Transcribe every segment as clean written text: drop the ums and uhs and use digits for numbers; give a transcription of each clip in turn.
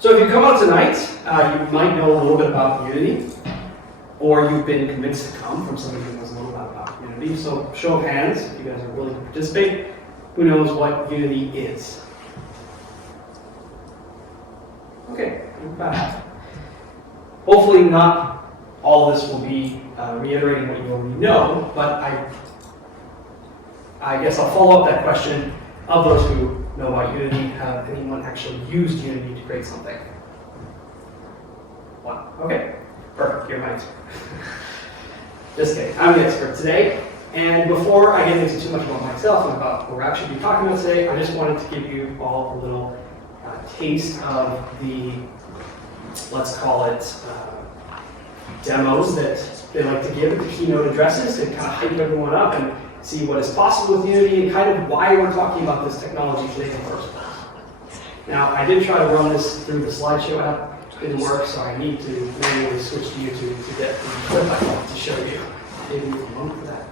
So if you come out tonight, you might know a little bit about Unity, or you've been convinced to come from somebody who knows a little bit about Unity. So show of hands, if you guys are willing to participate, who knows what Unity is? Okay, back. Hopefully not all of this will be reiterating what you already know, but I guess I'll follow up that question. Of those who know about Unity, have anyone actually used Unity to create something? One. Okay, perfect, you're my expert. Just kidding, I'm the expert today. And before I get into too much about myself and about what we're actually be talking about today, I just wanted to give you all a little taste of the, let's call it, demos that they like to give at the keynote addresses to kind of hype everyone up and see what is possible with Unity and kind of why we're talking about this technology today in the first place. Now, I did try to run this through the slideshow app. It didn't work, so I need to manually switch to YouTube to get the clip I want to show you. Maybe a moment for that.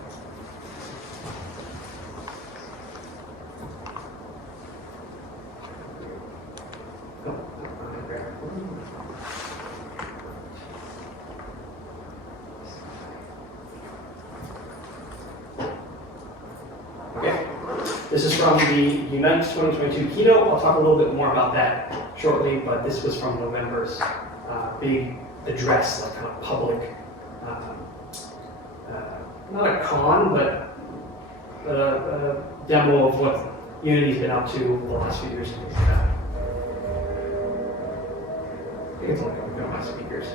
This is from the Unite 2022 keynote. I'll talk a little bit more about that shortly, but this was from November's big address, like kind of public, not a con, but a demo of what Unity's been up to the last few years. I think it's only going to go on my speakers.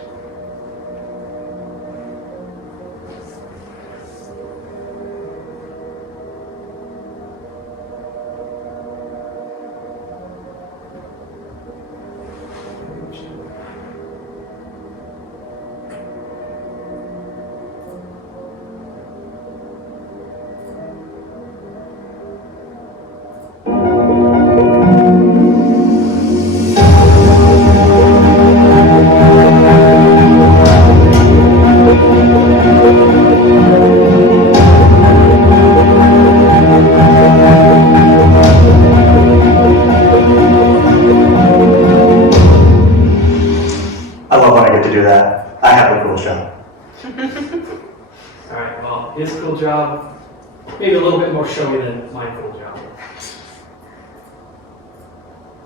Maybe a little bit more showy than my cool job.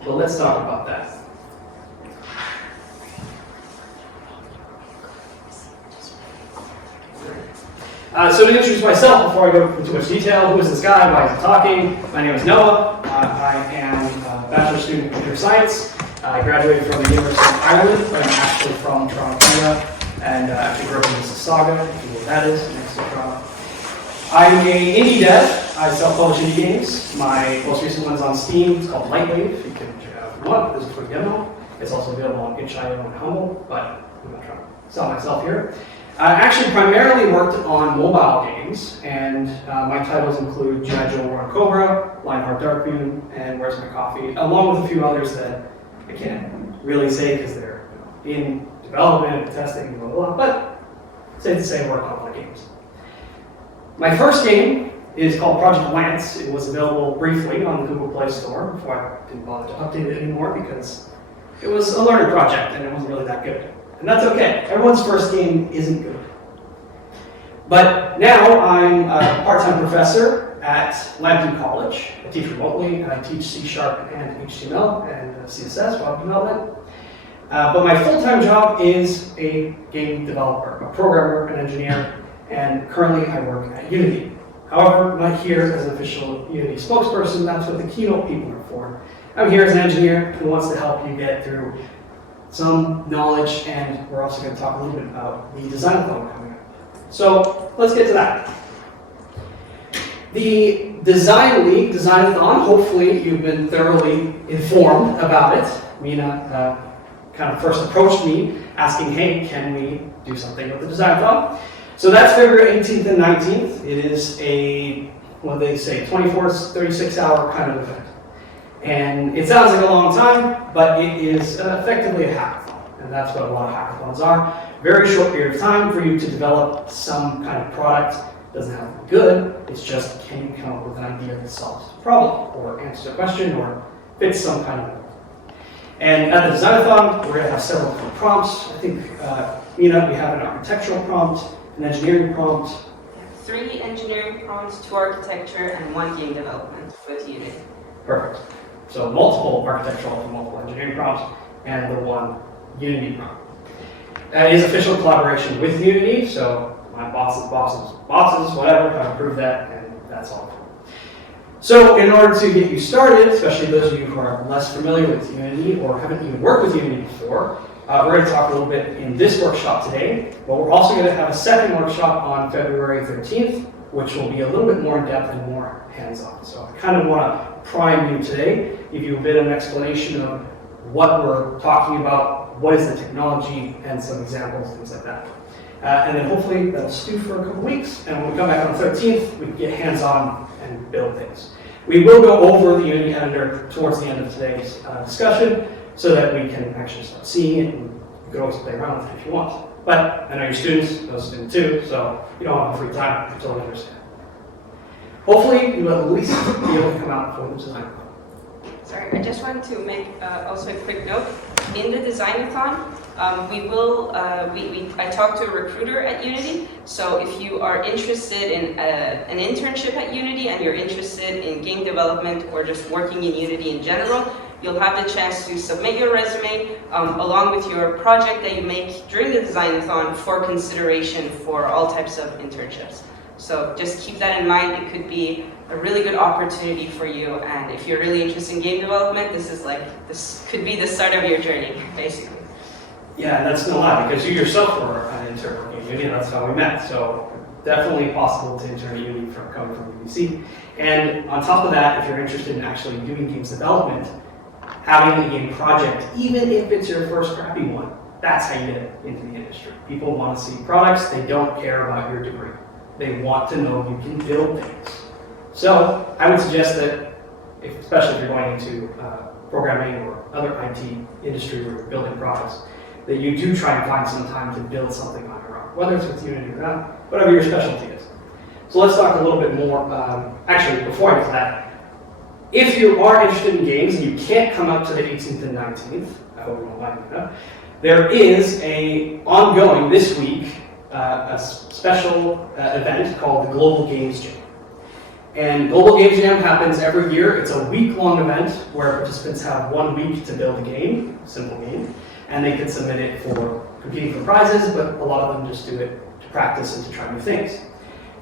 But let's talk about that. So to introduce myself before I go into too much detail, who is this guy? Why is he talking? My name is Noah. I am a bachelor's student in computer science. I graduated from the University of Ireland, but I'm actually from Toronto, Canada, and actually grew up in Mississauga, if you know what that is, next to Toronto. I'm an indie dev. I self-publish indie games. My most recent one's on Steam. It's called Lightwave. You can check it out if you want. This is for demo. It's also available on itch.io and Humble, but I'm not trying to sell myself here. I actually primarily worked on mobile games, and my titles include G.I. Joe War on Cobra, Lionheart Darkmoon, and Where's My Coffee, along with a few others that I can't really say because they're in development and testing and blah, blah, blah, but safe to say I work on a lot of games. My first game is called Project Lance. It was available briefly on the Google Play Store before I didn't bother to update it anymore because it was a learning project and it wasn't really that good. And that's okay. Everyone's first game isn't good. But now I'm a part-time professor at Lambton College. I teach remotely and I teach C# and HTML and CSS, web development. But my full-time job is a game developer, a programmer, an engineer, and currently I work at Unity. However, I'm not here as an official Unity spokesperson. That's what the keynote people are for. I'm here as an engineer who wants to help you get through some knowledge, and we're also going to talk a little bit about the design-a-thon coming up. So let's get to that. The Design League, Design-a-thon, hopefully you've been thoroughly informed about it. Mina kind of first approached me asking, hey, can we do something with the Design-a-thon? So that's February 18th and 19th. It is a, what they say, 24, 36-hour kind of event. And it sounds like a long time, but it is effectively a hackathon. And that's what a lot of hackathons are. Very short period of time for you to develop some kind of product. It doesn't have to be good. It's just, can you come up with an idea that solves a problem, or answers a question, or fits some kind of goal. And at the Designathon, we're going to have several different prompts. I think, Mina, we have an architectural prompt, an engineering prompt. 3 engineering prompts, 2 architecture, and 1 game development with Unity. Perfect. So multiple architectural and multiple engineering prompts, and the 1 Unity prompt. It is official collaboration with Unity, so my bosses, whatever, kind of prove that, and that's all. So in order to get you started, especially those of you who are less familiar with Unity or haven't even worked with Unity before, we're going to talk a little bit in this workshop today, but we're also going to have a second workshop on February 13th, which will be a little bit more in-depth and more hands-on. So I kind of want to prime you today, give you a bit of an explanation of what we're talking about, what is the technology, and some examples, things like that. And then hopefully that'll stew for a couple weeks, and when we come back on the 13th, we can get hands-on and build things. We will go over the Unity editor towards the end of today's discussion so that we can actually start seeing it, and you can always play around with it if you want. But I know your students, those students too, so you don't have free time, I totally understand. Hopefully you will at least be able to come out for the design. Sorry, I just wanted to make also a quick note. In the Designathon, I talked to a recruiter at Unity, so if you are interested in an internship at Unity and you're interested in game development or just working in Unity in general, you'll have the chance to submit your resume along with your project that you make during the Designathon for consideration for all types of internships. So just keep that in mind. It could be a really good opportunity for you, and if you're really interested in game development, this could be the start of your journey, basically. Yeah, and that's no lie, because you yourself were an intern working at Unity, that's how we met. So definitely possible to intern at Unity coming from UBC. And on top of that, if you're interested in actually doing games development, having a game project, even if it's your first crappy one, that's how you get into the industry. People want to see products, they don't care about your degree. They want to know you can build things. So I would suggest that, especially if you're going into programming or other IT industry where you're building products, that you do try and find some time to build something on your own, whether it's with Unity or not, whatever your specialty is. So let's talk a little bit more, actually before I get to that, if you are interested in games and you can't come up to the 18th and 19th, I hope you won't mind that, there is a ongoing this week a special event called the Global Games Jam. And Global Games Jam happens every year. It's a week-long event where participants have 1 week to build a game, a simple game, and they can submit it for competing for prizes, but a lot of them just do it to practice and to try new things.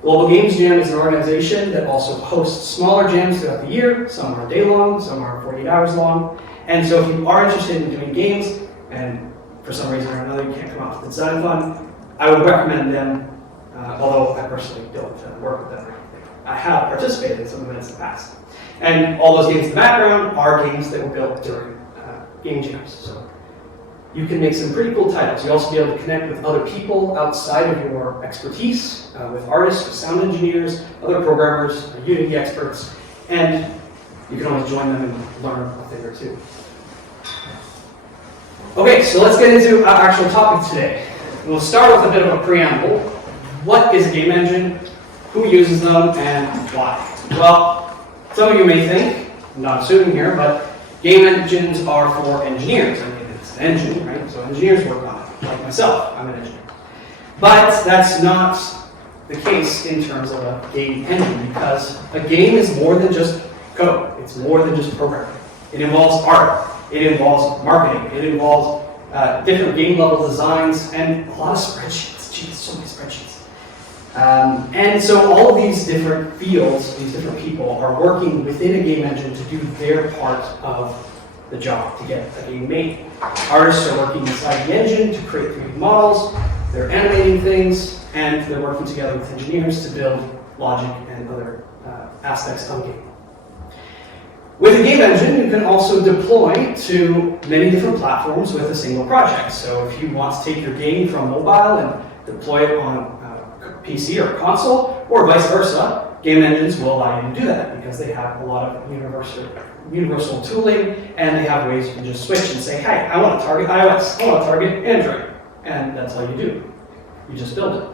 Global Games Jam is an organization that also hosts smaller jams throughout the year. Some are day-long, some are 48 hours long. And so if you are interested in doing games, and for some reason or another you can't come out to the Designathon, I would recommend them, although I personally don't work with them or anything. I have participated in some events in the past. And all those games in the background are games that were built during game jams. So you can make some pretty cool titles. You'll also be able to connect with other people outside of your expertise, with artists, with sound engineers, other programmers, Unity experts, and you can always join them and learn a thing or two. Okay, so let's get into our actual topic today. We'll start with a bit of a preamble. What is a game engine? Who uses them, and why? Well, some of you may think, I'm not assuming here, but game engines are for engineers. I mean, it's an engine, right? So engineers work on it, like myself, I'm an engineer. But that's not the case in terms of a game engine, because a game is more than just code. It's more than just programming. It involves art. It involves marketing. It involves different game level designs, and a lot of spreadsheets. Geez, so many spreadsheets. And so all of these different fields, these different people are working within a game engine to do their part of the job to get a game made. Artists are working inside the engine to create 3D models, they're animating things, and they're working together with engineers to build logic and other aspects of a game. With a game engine, you can also deploy to many different platforms with a single project. So if you want to take your game from mobile and deploy it on a PC or a console, or vice versa, game engines will allow you to do that because they have a lot of universal tooling, and they have ways you can just switch and say, hey, I want to target iOS, I want to target Android, and that's all you do. You just build it.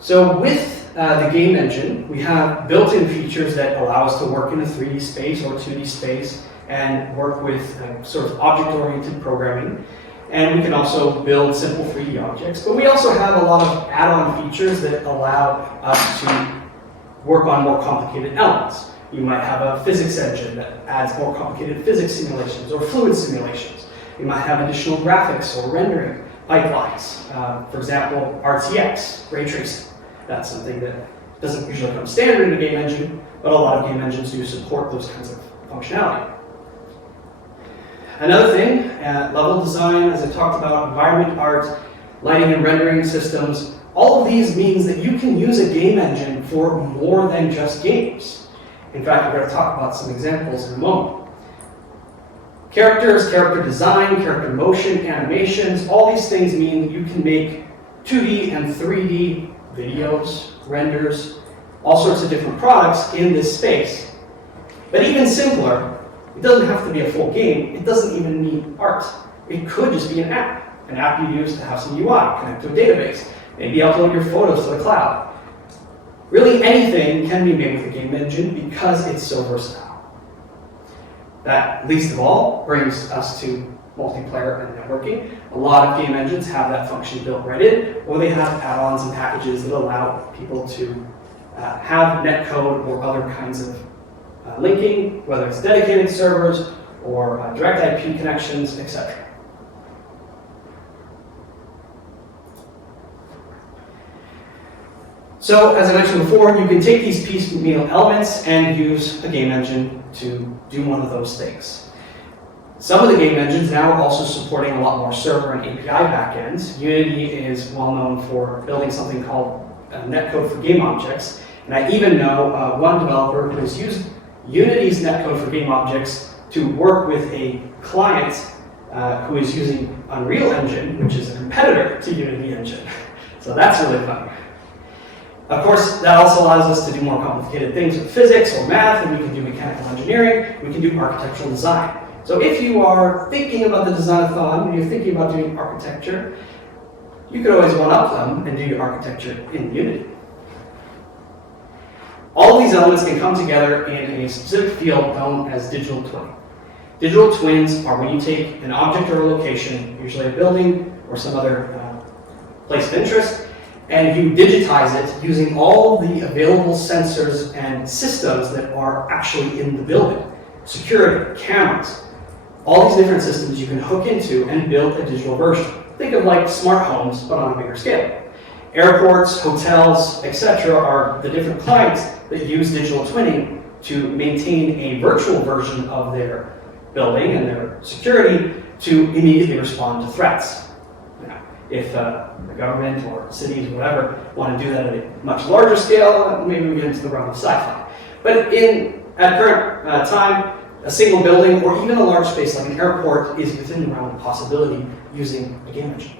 So with the game engine, we have built-in features that allow us to work in a 3D space or 2D space and work with sort of object-oriented programming. And we can also build simple 3D objects. But we also have a lot of add-on features that allow us to work on more complicated elements. You might have a physics engine that adds more complicated physics simulations or fluid simulations. You might have additional graphics or rendering pipelines. For example, RTX, ray tracing. That's something that doesn't usually come standard in a game engine, but a lot of game engines do support those kinds of functionality. Another thing, level design, as I talked about, environment art, lighting and rendering systems, all of these means that you can use a game engine for more than just games. In fact, we're going to talk about some examples in a moment. Characters, character design, character motion, animations, all these things mean that you can make 2D and 3D videos, renders, all sorts of different products in this space. But even simpler, it doesn't have to be a full game. It doesn't even need art. It could just be an app you use to have some UI, connect to a database, maybe upload your photos to the cloud. Really anything can be made with a game engine because it's so versatile. That, least of all, brings us to multiplayer and networking. A lot of game engines have that function built right in, or they have add-ons and packages that allow people to have netcode or other kinds of linking, whether it's dedicated servers or direct IP connections, etc. So, as I mentioned before, you can take these piecemeal elements and use a game engine to do one of those things. Some of the game engines now are also supporting a lot more server and API backends. Unity is well known for building something called netcode for game objects. And I even know one developer who has used Unity's netcode for game objects to work with a client who is using Unreal Engine, which is a competitor to Unity Engine. So that's really fun. Of course, that also allows us to do more complicated things with physics or math, and we can do mechanical engineering, we can do architectural design. So if you are thinking about the design-a-thon, and you're thinking about doing architecture, you could always one-up them and do your architecture in Unity. All of these elements can come together in a specific field known as digital twinning. Digital twins are when you take an object or a location, usually a building or some other place of interest, and you digitize it using all the available sensors and systems that are actually in the building. Security, cameras, all these different systems you can hook into and build a digital version. Think of like smart homes, but on a bigger scale. Airports, hotels, etc. are the different clients that use digital twinning to maintain a virtual version of their building and their security to immediately respond to threats. Now, if the government or cities or whatever want to do that at a much larger scale, maybe we get into the realm of sci-fi. But at current time, a single building or even a large space like an airport is within the realm of possibility using a game engine.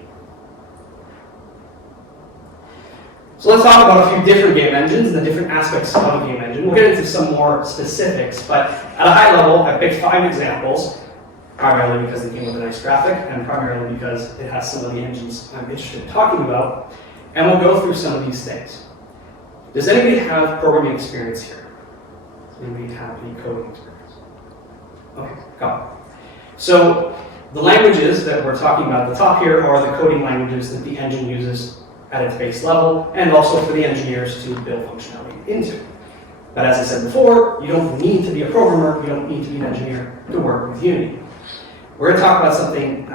So let's talk about a few different game engines and the different aspects of a game engine. We'll get into some more specifics, but at a high level, I picked 5 examples, primarily because they came with a nice graphic, and primarily because it has some of the engines I'm interested in talking about, and we'll go through some of these things. Does anybody have programming experience here? Does anybody have any coding experience? Okay, go. So the languages that we're talking about at the top here are the coding languages that the engine uses at its base level, and also for the engineers to build functionality into. But as I said before, you don't need to be a programmer, you don't need to be an engineer to work with Unity. We're going to talk about something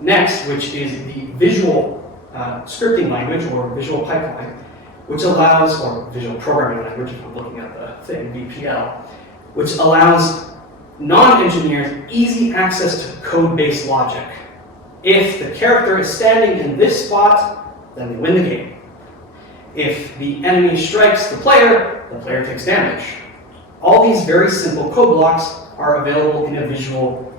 next, which is the visual scripting language, or visual pipeline, which allows, or visual programming language, if I'm looking at the thing, VPL, which allows non-engineers easy access to code-based logic. If the character is standing in this spot, then they win the game. If the enemy strikes the player takes damage. All these very simple code blocks are available in a visual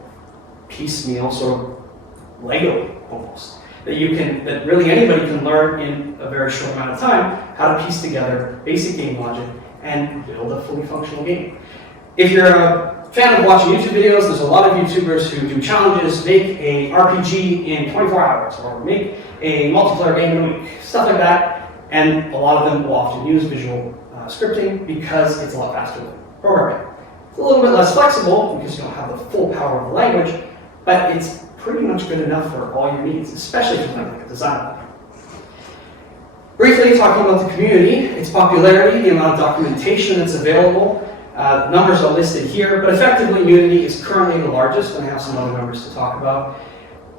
piecemeal, sort of Lego almost, that really anybody can learn in a very short amount of time how to piece together basic game logic and build a fully functional game. If you're a fan of watching YouTube videos, there's a lot of YouTubers who do challenges, make a RPG in 24 hours, or make a multiplayer game in a week, stuff like that, and a lot of them will often use visual scripting because it's a lot faster than programming. It's a little bit less flexible because you don't have the full power of the language, but it's pretty much good enough for all your needs, especially if you're like a designer. Briefly talking about the community, its popularity, the amount of documentation that's available. Numbers are listed here, but effectively Unity is currently the largest, and I have some other numbers to talk about.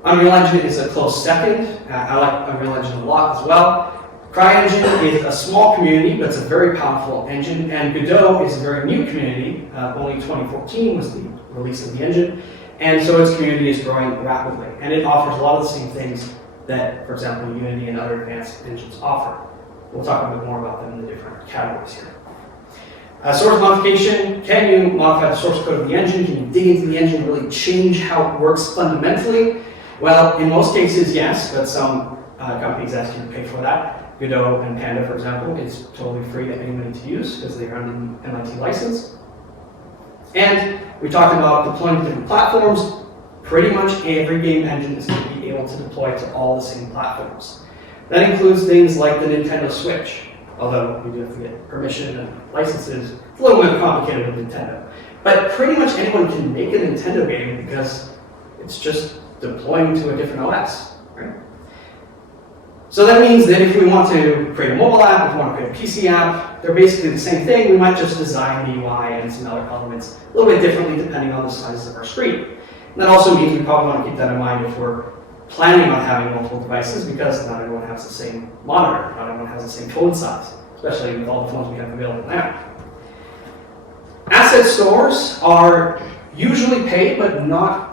Unreal Engine is a close second. I like Unreal Engine a lot as well. CryEngine is a small community, but it's a very powerful engine, and Godot is a very new community. Only 2014 was the release of the engine, and so its community is growing rapidly, and it offers a lot of the same things that, for example, Unity and other advanced engines offer. We'll talk a bit more about them in the different categories here. Source modification, can you modify the source code of the engine? Can you dig into the engine and really change how it works fundamentally? Well, in most cases, yes, but some companies ask you to pay for that. Godot and Panda, for example, is totally free to anybody to use because they are an MIT license. And we talked about deploying to different platforms. Pretty much every game engine is going to be able to deploy to all the same platforms. That includes things like the Nintendo Switch, although you do have to get permission and licenses. It's a little bit complicated with Nintendo. But pretty much anyone can make a Nintendo game because it's just deploying to a different OS, right? So that means that if we want to create a mobile app, if we want to create a PC app, they're basically the same thing. We might just design the UI and some other elements a little bit differently depending on the size of our screen. And that also means we probably want to keep that in mind if we're planning on having multiple devices, because not everyone has the same monitor, not everyone has the same phone size, especially with all the phones we have available now. Asset stores are usually paid, but not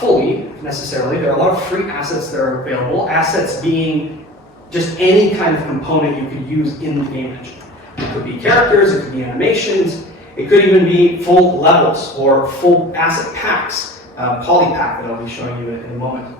fully necessarily. There are a lot of free assets that are available, assets being just any kind of component you could use in the game engine. It could be characters, it could be animations, it could even be full levels or full asset packs, polypack that I'll be showing you in a moment.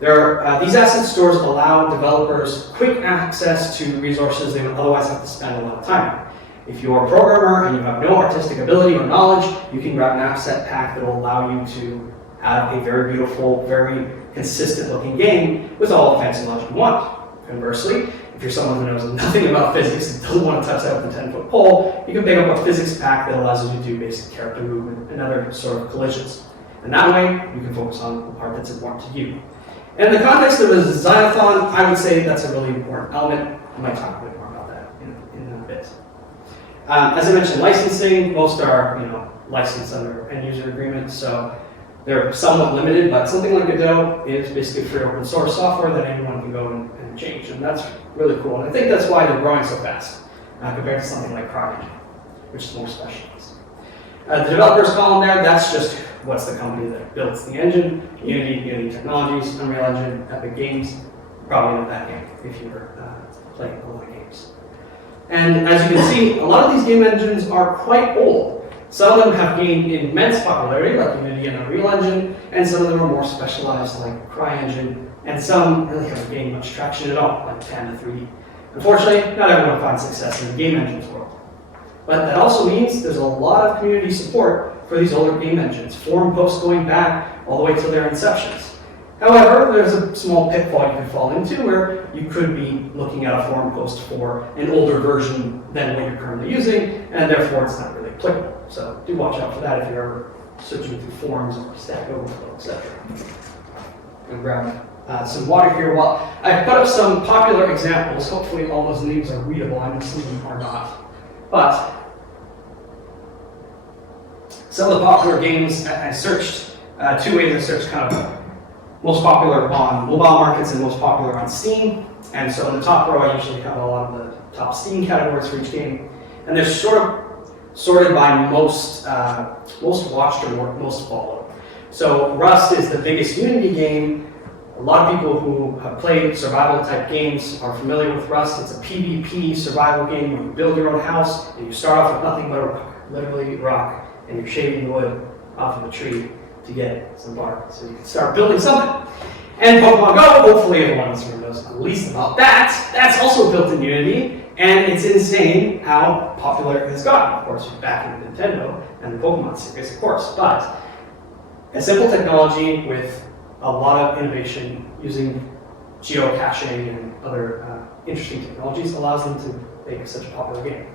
These asset stores allow developers quick access to resources they would otherwise have to spend a lot of time on. If you're a programmer and you have no artistic ability or knowledge, you can grab an asset pack that will allow you to have a very beautiful, very consistent looking game with all the fancy logic you want. Conversely, if you're someone who knows nothing about physics and doesn't want to touch that with a 10-foot pole, you can pick up a physics pack that allows you to do basic character movement and other sort of collisions. And that way, you can focus on the part that's important to you. In the context of a designathon, I would say that's a really important element. I might talk a bit more about that in a bit. As I mentioned, licensing, most are licensed under end user agreements, so they're somewhat limited, but something like Godot is basically free open source software that anyone can go and change, and that's really cool. And I think that's why they're growing so fast compared to something like CryEngine, which is more specialized. The developers column there, that's just what's the company that builds the engine. Unity Technologies, Unreal Engine, Epic Games. Probably know that game if you were playing a lot of games. And as you can see, a lot of these game engines are quite old. Some of them have gained immense popularity, like Unity and Unreal Engine, and some of them are more specialized, like CryEngine, and some really haven't gained much traction at all, like Panda3D. Unfortunately, not everyone finds success in the game engines world. But that also means there's a lot of community support for these older game engines, forum posts going back all the way to their inceptions. However, there's a small pitfall you could fall into where you could be looking at a forum post for an older version than what you're currently using, and therefore it's not really applicable. So do watch out for that if you're ever searching through forums or Stack Overflow, etc. And grab some water here. Well, I've put up some popular examples. Hopefully all those names are readable. I know some of them are not. But some of the popular games, I searched two ways. I searched kind of most popular on mobile markets and most popular on Steam. And so in the top row, I usually have a lot of the top Steam categories for each game. And they're sort of sorted by most watched or most followed. So Rust is the biggest Unity game. A lot of people who have played survival type games are familiar with Rust. It's a PvP survival game where you build your own house and you start off with nothing but a rock, literally rock, and you're shaving wood off of a tree to get some bark so you can start building something. And Pokemon Go, hopefully everyone knows at least about that. That's also built in Unity, and it's insane how popular it has gotten. Of course, back in Nintendo and the Pokemon series, of course, but a simple technology with a lot of innovation using geocaching and other interesting technologies allows them to make such a popular game.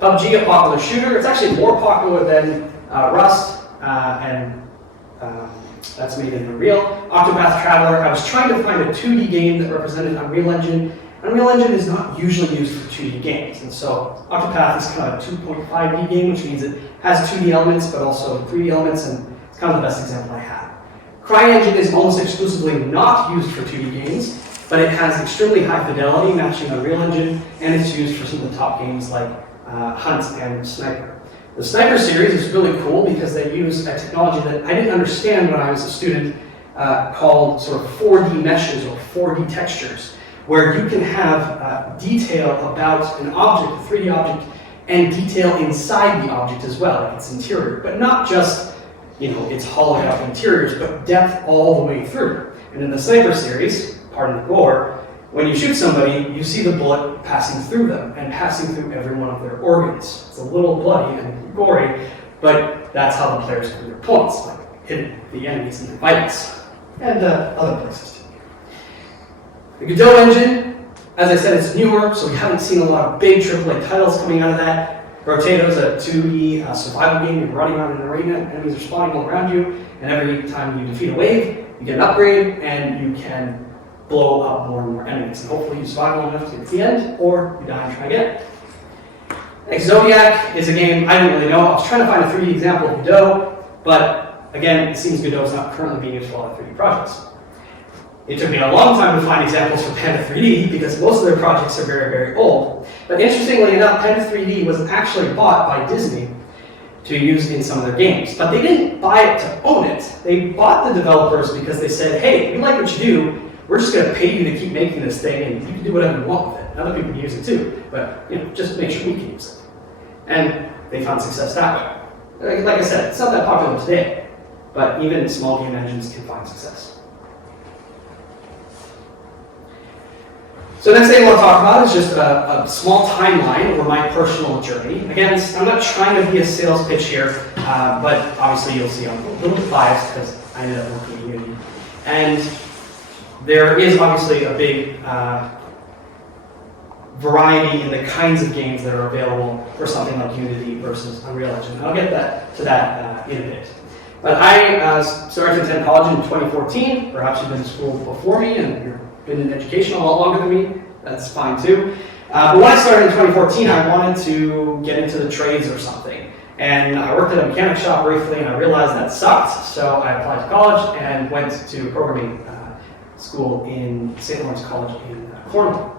PUBG, a popular shooter. It's actually more popular than Rust, and that's made in Unreal. Octopath Traveler, I was trying to find a 2D game that represented Unreal Engine. Unreal Engine is not usually used for 2D games, and so Octopath is kind of a 2.5D game, which means it has 2D elements, but also 3D elements, and it's kind of the best example I have. CryEngine is almost exclusively not used for 2D games, but it has extremely high fidelity, matching Unreal Engine, and it's used for some of the top games like Hunt and Sniper. The Sniper series is really cool because they use a technology that I didn't understand when I was a student called sort of 4D meshes or 4D textures, where you can have detail about an object, a 3D object, and detail inside the object as well, like its interior, but not just its hollowed out interiors, but depth all the way through. And in the Sniper series, pardon the gore, when you shoot somebody, you see the bullet passing through them and passing through every one of their organs. It's a little bloody and gory, but that's how the players kill their opponents, like hitting the enemies in their vitals, and other places too. The Godot engine, as I said, it's newer, so we haven't seen a lot of big AAA titles coming out of that. Rotato is a 2D survival game. You're running around in an arena, enemies are spawning all around you, and every time you defeat a wave, you get an upgrade, and you can blow up more and more enemies. And hopefully you survive long enough to get to the end, or you die and try again. Next, Zodiac is a game I didn't really know. I was trying to find a 3D example of Godot, but again, it seems Godot is not currently being used for a lot of 3D projects. It took me a long time to find examples for Panda3D because most of their projects are very, very old. But interestingly enough, Panda3D was actually bought by Disney to use in some of their games. But they didn't buy it to own it. They bought the developers because they said, hey, we like what you do. We're just going to pay you to keep making this thing, and you can do whatever you want with it. And other people can use it too, but just make sure we can use it. And they found success that way. Like I said, it's not that popular today, but even small game engines can find success. So the next thing I want to talk about is just a small timeline over my personal journey. Again, I'm not trying to be a sales pitch here, but obviously you'll see I'm a little bit biased because I ended up working in Unity. And there is obviously a big variety in the kinds of games that are available for something like Unity versus Unreal Engine. I'll get to that in a bit. But I started to attend college in 2014. Perhaps you've been in school before me and you've been in education a lot longer than me. That's fine too. But when I started in 2014, I wanted to get into the trades or something. And I worked at a mechanic shop briefly and I realized that sucked. So I applied to college and went to programming school in St. Lawrence College in Cornwall.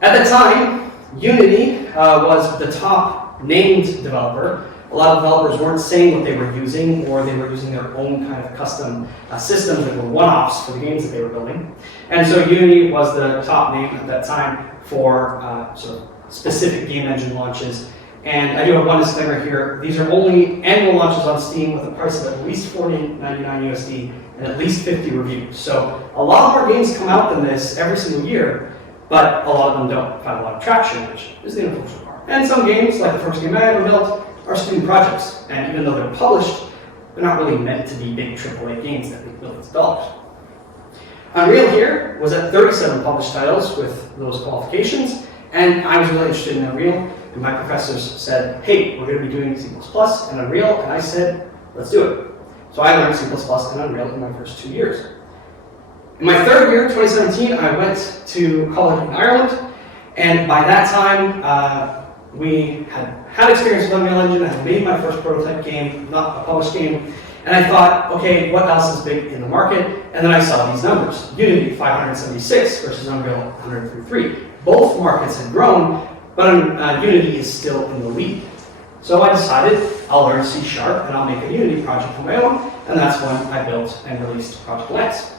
At the time, Unity was the top named developer. A lot of developers weren't saying what they were using, or they were using their own kind of custom systems that were one-offs for the games that they were building. And so Unity was the top name at that time for sort of specific game engine launches. And I do have one disclaimer here. These are only annual launches on Steam with a price of at least $40.99 USD and at least 50 reviews. So a lot more games come out than this every single year, but a lot of them don't find a lot of traction, which is the unfortunate part. And some games, like the first game I ever built, are student projects. And even though they're published, they're not really meant to be big AAA games that make millions of dollars. Unreal here was at 37 published titles with those qualifications, and I was really interested in Unreal, and my professors said, hey, we're going to be doing C++ and Unreal, and I said, let's do it. So I learned C++ and Unreal in my first 2 years. In my third year, 2017, I went to college in Ireland, and by that time, we had experience with Unreal Engine. I had made my first prototype game, not a published game, and I thought, okay, what else is big in the market? And then I saw these numbers. Unity, 576 versus Unreal, 133. Both markets had grown, but Unity is still in the lead. So I decided I'll learn C# and I'll make a Unity project of my own, and that's when I built and released Project Lance.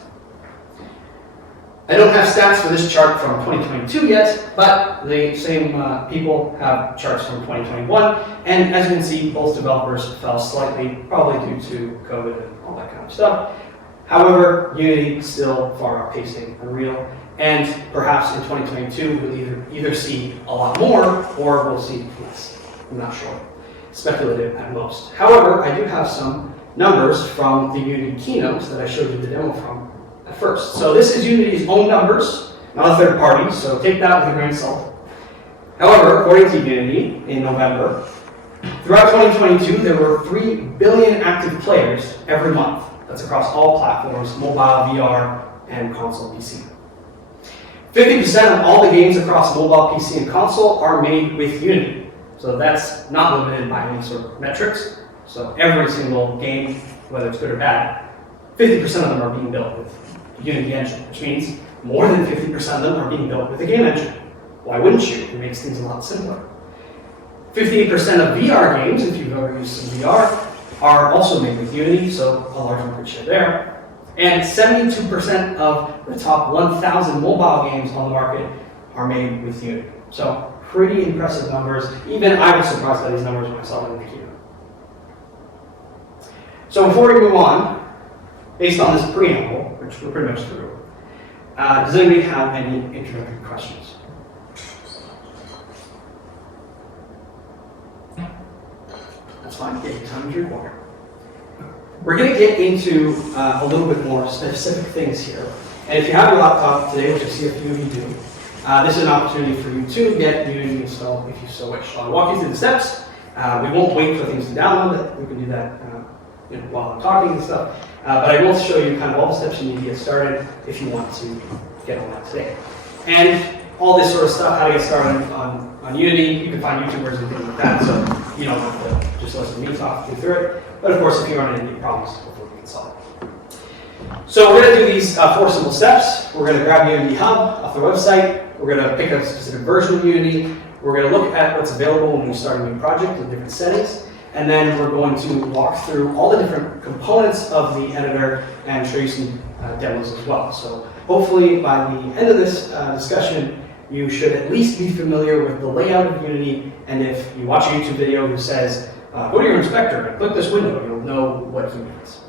I don't have stats for this chart from 2022 yet, but the same people have charts from 2021, and as you can see, both developers fell slightly, probably due to COVID and all that kind of stuff. However, Unity is still far outpacing Unreal, and perhaps in 2022 we'll either see a lot more or we'll see less. I'm not sure. Speculative at most. However, I do have some numbers from the Unity keynote that I showed you the demo from at first. So this is Unity's own numbers, not a third party, so take that with a grain of salt. However, according to Unity in November, throughout 2022, there were 3 billion active players every month. That's across all platforms, mobile, VR, and console PC. 50% of all the games across mobile, PC, and console are made with Unity. So that's not limited by any sort of metrics. So every single game, whether it's good or bad, 50% of them are being built with Unity engine, which means more than 50% of them are being built with a game engine. Why wouldn't you? It makes things a lot simpler. 58% of VR games, if you've ever used some VR, are also made with Unity, so a large market share there. And 72% of the top 1,000 mobile games on the market are made with Unity. So pretty impressive numbers. Even I was surprised by these numbers when I saw them in the keynote. So before we move on, based on this preamble, which we're pretty much through, does anybody have any introductory questions? That's fine, take your time as you require. We're going to get into a little bit more specific things here. And if you have your laptop today, which I see a few of you do, this is an opportunity for you to get Unity installed if you so wish. I'll walk you through the steps. We won't wait for things to download. We can do that while I'm talking and stuff. But I will show you kind of all the steps you need to get started if you want to get on that today. And all this sort of stuff, how to get started on Unity, you can find YouTubers and things like that, so you don't have to just listen to me talk you through it. But of course, if you run into any problems, hopefully we can solve it. So we're going to do these 4 simple steps. We're going to grab Unity Hub off the website. We're going to pick up a specific version of Unity. We're going to look at what's available when we start a new project in different settings. And then we're going to walk through all the different components of the editor and show you some demos as well. So hopefully by the end of this discussion, you should at least be familiar with the layout of Unity. And if you watch a YouTube video who says, go to your inspector and click this window, you'll know what he means.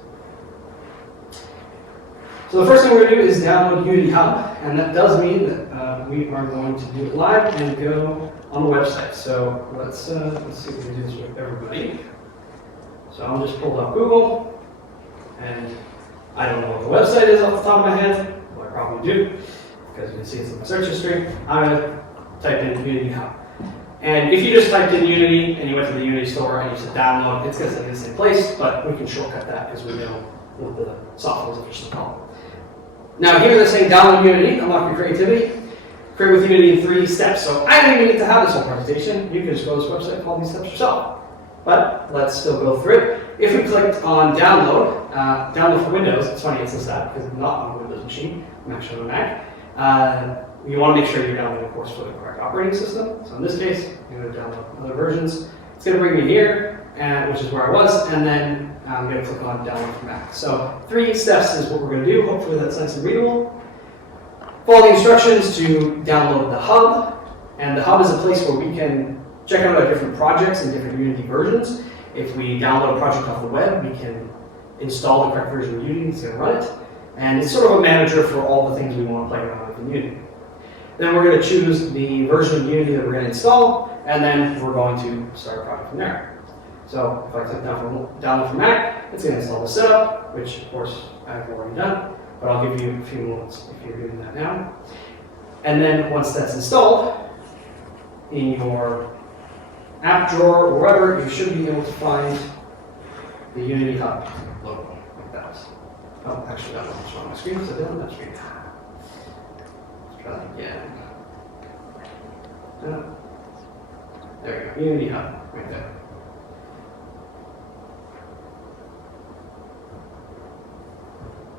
So the first thing we're going to do is download Unity Hub, and that does mean that we are going to do it live and go on the website. So let's see if we can do this with everybody. So I'll just pull up Google, and I don't know what the website is off the top of my head. Well, I probably do, because you can see it's in my search history. I'm going to type in Unity Hub. And if you just typed in Unity and you went to the Unity store and you said download, it's going to stay in the same place, but we can shortcut that because we know what the software is officially called. Now here they're saying download Unity, unlock your creativity, create with Unity in 3 steps. So I don't even need to have this whole presentation. You can just go to this website and follow these steps yourself. But let's still go through it. If we clicked on download, download for Windows, it's funny it says that because it's not on a Windows machine, I'm actually on a Mac. You want to make sure you're downloading, of course, for the correct operating system. So in this case, I'm going to download other versions. It's going to bring me here, which is where I was, and then I'm going to click on download for Mac. So 3 steps is what we're going to do. Hopefully that's nice and readable. Follow the instructions to download the Hub, and the Hub is a place where we can check out our different projects and different Unity versions. If we download a project off the web, we can install the correct version of Unity that's going to run it, and it's sort of a manager for all the things we want to play around with in Unity. Then we're going to choose the version of Unity that we're going to install, and then we're going to start a project from there. So if I click download for Mac, it's going to install the setup, which of course I've already done, but I'll give you a few moments if you're doing that now. And then once that's installed, in your app drawer or wherever, you should be able to find the Unity Hub logo, like that. Oh, actually that one's on my screen, so down that screen. Let's try that again. There we go, Unity Hub, right there.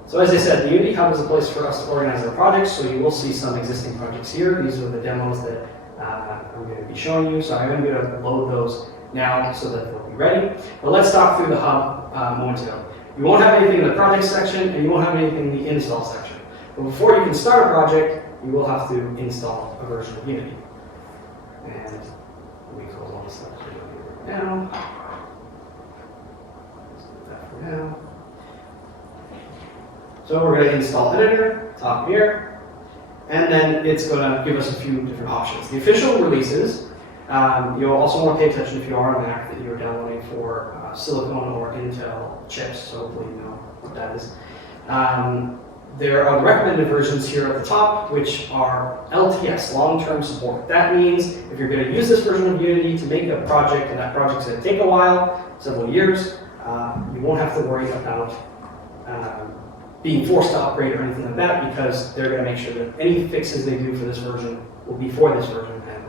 So as I said, the Unity Hub is a place for us to organize our projects, so you will see some existing projects here. These are the demos that I'm going to be showing you, so I'm going to load those now so that they'll be ready. But let's talk through the Hub momentarily. You won't have anything in the project section, and you won't have anything in the install section. But before you can start a project, you will have to install a version of Unity. And we close all the stuff right now. Let's do that for now. So we're going to install editor, top here, and then it's going to give us a few different options. The official releases, you'll also want to pay attention if you are on a Mac that you're downloading for Silicon or Intel chips, so hopefully you know what that is. there are recommended versions here at the top, which are LTS, long-term support. That means if you're going to use this version of Unity to make a project, and that project's going to take a while, several years, you won't have to worry about being forced to upgrade or anything like that, because they're going to make sure that any fixes they do for this version will be for this version, and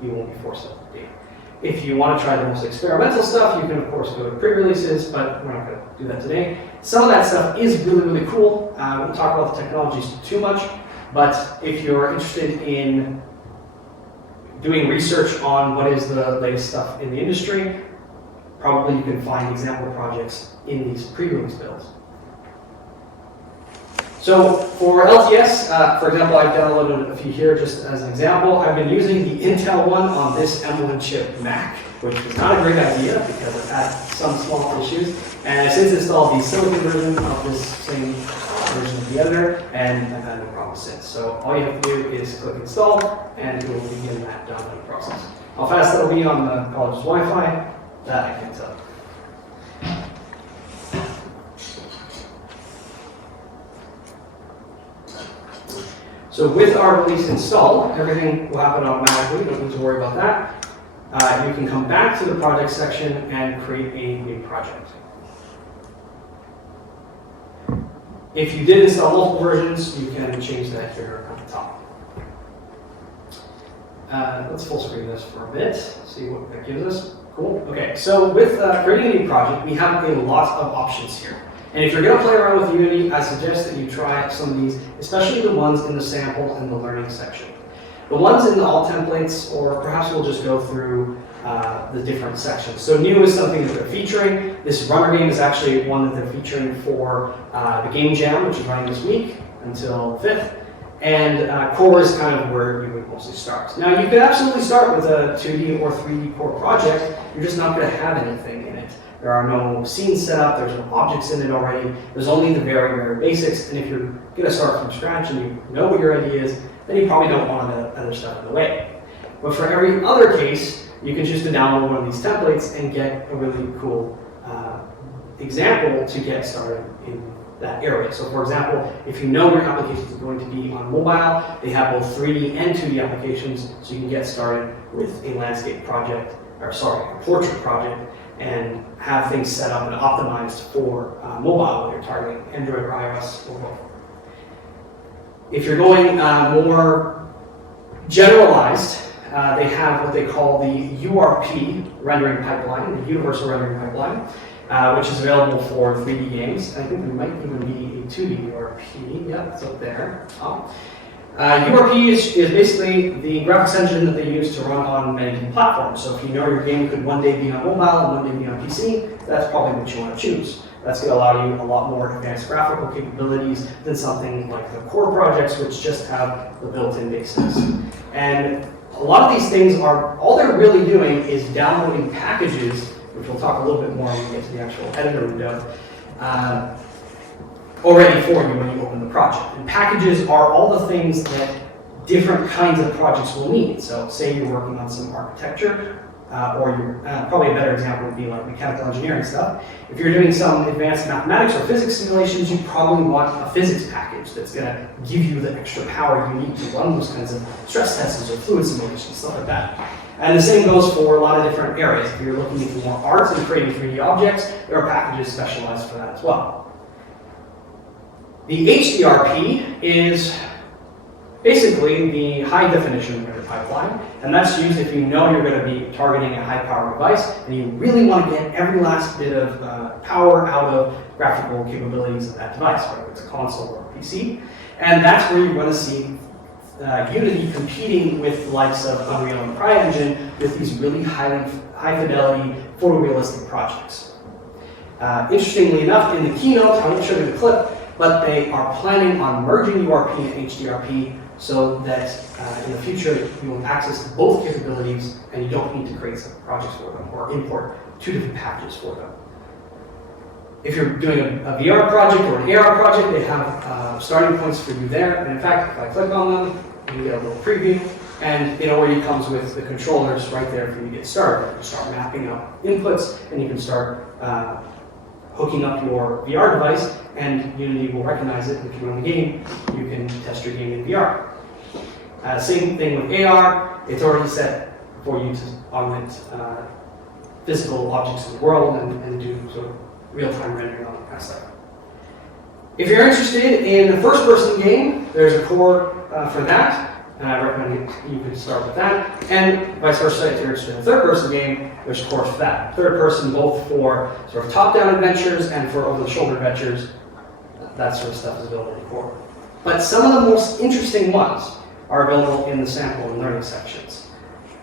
you won't be forced to update. If you want to try the most experimental stuff, you can of course go to pre-releases, but we're not going to do that today. Some of that stuff is really, really cool. We won't talk about the technologies too much, but if you're interested in doing research on what is the latest stuff in the industry, probably you can find example projects in these pre-release builds. So for LTS, for example, I've downloaded a few here just as an example. I've been using the Intel one on this M1 chip Mac, which was not a great idea because it had some small issues. And I've since installed the silicon version of this same version of the editor, and I've had no problems since. So all you have to do is click install, and it will begin that downloading process. How fast that'll be on the college's Wi-Fi, that I can't tell. So with our release installed, everything will happen automatically. Don't need to worry about that. You can come back to the project section and create a new project. If you did install multiple versions, you can change that here at the top. Let's full screen this for a bit, see what that gives us. Cool. Okay, so with creating a new project, we have a lot of options here. And if you're going to play around with Unity, I suggest that you try some of these, especially the ones in the sample and the learning section. The ones in the all templates, or perhaps we'll just go through the different sections. So new is something that they're featuring. This runner game is actually one that they're featuring for the game jam, which is running this week until 5th. And core is kind of where you would mostly start. Now you could absolutely start with a 2D or 3D core project. You're just not going to have anything in it. There are no scenes set up, there's no objects in it already. There's only the very, very basics. And if you're going to start from scratch and you know what your idea is, then you probably don't want the other stuff in the way. But for every other case, you can choose to download one of these templates and get a really cool example to get started in that area. So for example, if you know your application is going to be on mobile, they have both 3D and 2D applications, so you can get started with a landscape project, or sorry, a portrait project, and have things set up and optimized for mobile when you're targeting Android or iOS or both. If you're going more generalized, they have what they call the URP rendering pipeline, the Universal Rendering Pipeline, which is available for 3D games. I think there might even be a 2D URP. Yeah, it's up there. URP is basically the graphics engine that they use to run on many different platforms. So if you know your game could one day be on mobile and one day be on PC, that's probably what you want to choose. That's going to allow you a lot more advanced graphical capabilities than something like the core projects, which just have the built-in basics. And a lot of these things are, all they're really doing is downloading packages, which we'll talk a little bit more when we get to the actual editor window, already for you when you open the project. And packages are all the things that different kinds of projects will need. So say you're working on some architecture, or you're, probably a better example would be like mechanical engineering stuff. If you're doing some advanced mathematics or physics simulations, you probably want a physics package that's going to give you the extra power you need to run those kinds of stress tests or fluid simulations, stuff like that. And the same goes for a lot of different areas. If you're looking into more art and creating 3D objects, there are packages specialized for that as well. The HDRP is basically the high definition render pipeline, and that's used if you know you're going to be targeting a high power device and you really want to get every last bit of power out of graphical capabilities of that device, whether it's a console or a PC. And that's where you're going to see Unity competing with the likes of Unreal and CryEngine with these really high fidelity photorealistic projects. Interestingly enough, in the keynote, I won't show you the clip, but they are planning on merging URP and HDRP so that in the future you will have access to both capabilities and you don't need to create separate projects for them or import two different packages for them. If you're doing a VR project or an AR project, they have starting points for you there. And in fact, if I click on them, you get a little preview, and it already comes with the controllers right there for you to get started. You can start mapping out inputs, and you can start hooking up your VR device, and Unity will recognize it. If you run the game, you can test your game in VR. Same thing with AR. It's already set for you to augment physical objects in the world and do sort of real-time rendering on that kind of stuff. If you're interested in a first-person game, there's a core for that. And I recommend you could start with that. And vice versa, if you're interested in a third-person game, there's a course for that. Third-person both for sort of top-down adventures and for over-the-shoulder adventures. That sort of stuff is available in the core. But some of the most interesting ones are available in the sample and learning sections.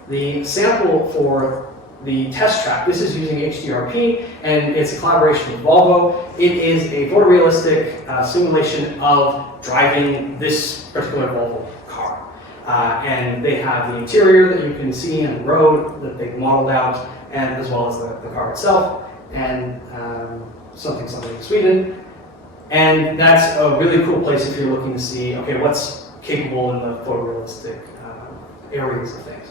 The sample for the test track, this is using HDRP, and it's a collaboration with Volvo. It is a photorealistic simulation of driving this particular Volvo car. And they have the interior that you can see and the road that they've modeled out, and as well as the car itself, and something in Sweden. And that's a really cool place if you're looking to see, okay, what's capable in the photorealistic areas of things.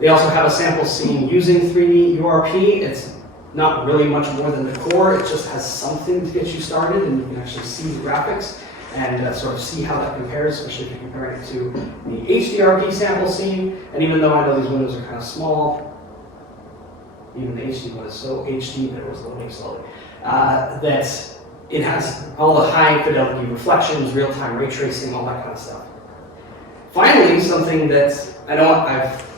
They also have a sample scene using 3D URP. It's not really much more than the core. It just has something to get you started, and you can actually see the graphics and sort of see how that compares, especially if you're comparing it to the HDRP sample scene. And even though I know these windows are kind of small, even the HD one is so HD that it was loading slowly, that it has all the high fidelity reflections, real-time ray tracing, all that kind of stuff. Finally, something that I know I've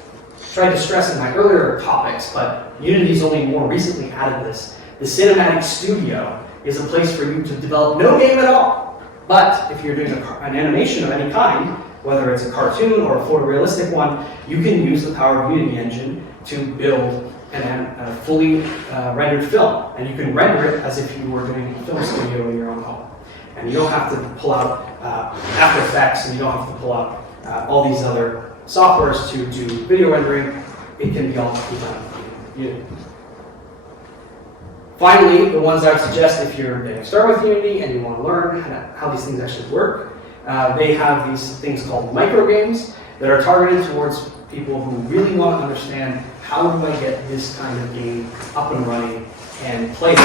tried to stress in my earlier topics, but Unity's only more recently added this. The Cinematic Studio is a place for you to develop no game at all. But if you're doing an animation of any kind, whether it's a cartoon or a photorealistic one, you can use the power of Unity Engine to build a fully rendered film. And you can render it as if you were doing a film studio in your own home. And you don't have to pull out After Effects, and you don't have to pull out all these other softwares to do video rendering. It can be all done in Unity. Finally, the ones I would suggest if you're getting started with Unity and you want to learn how these things actually work, they have these things called microgames that are targeted towards people who really want to understand how do I get this kind of game up and running and playable.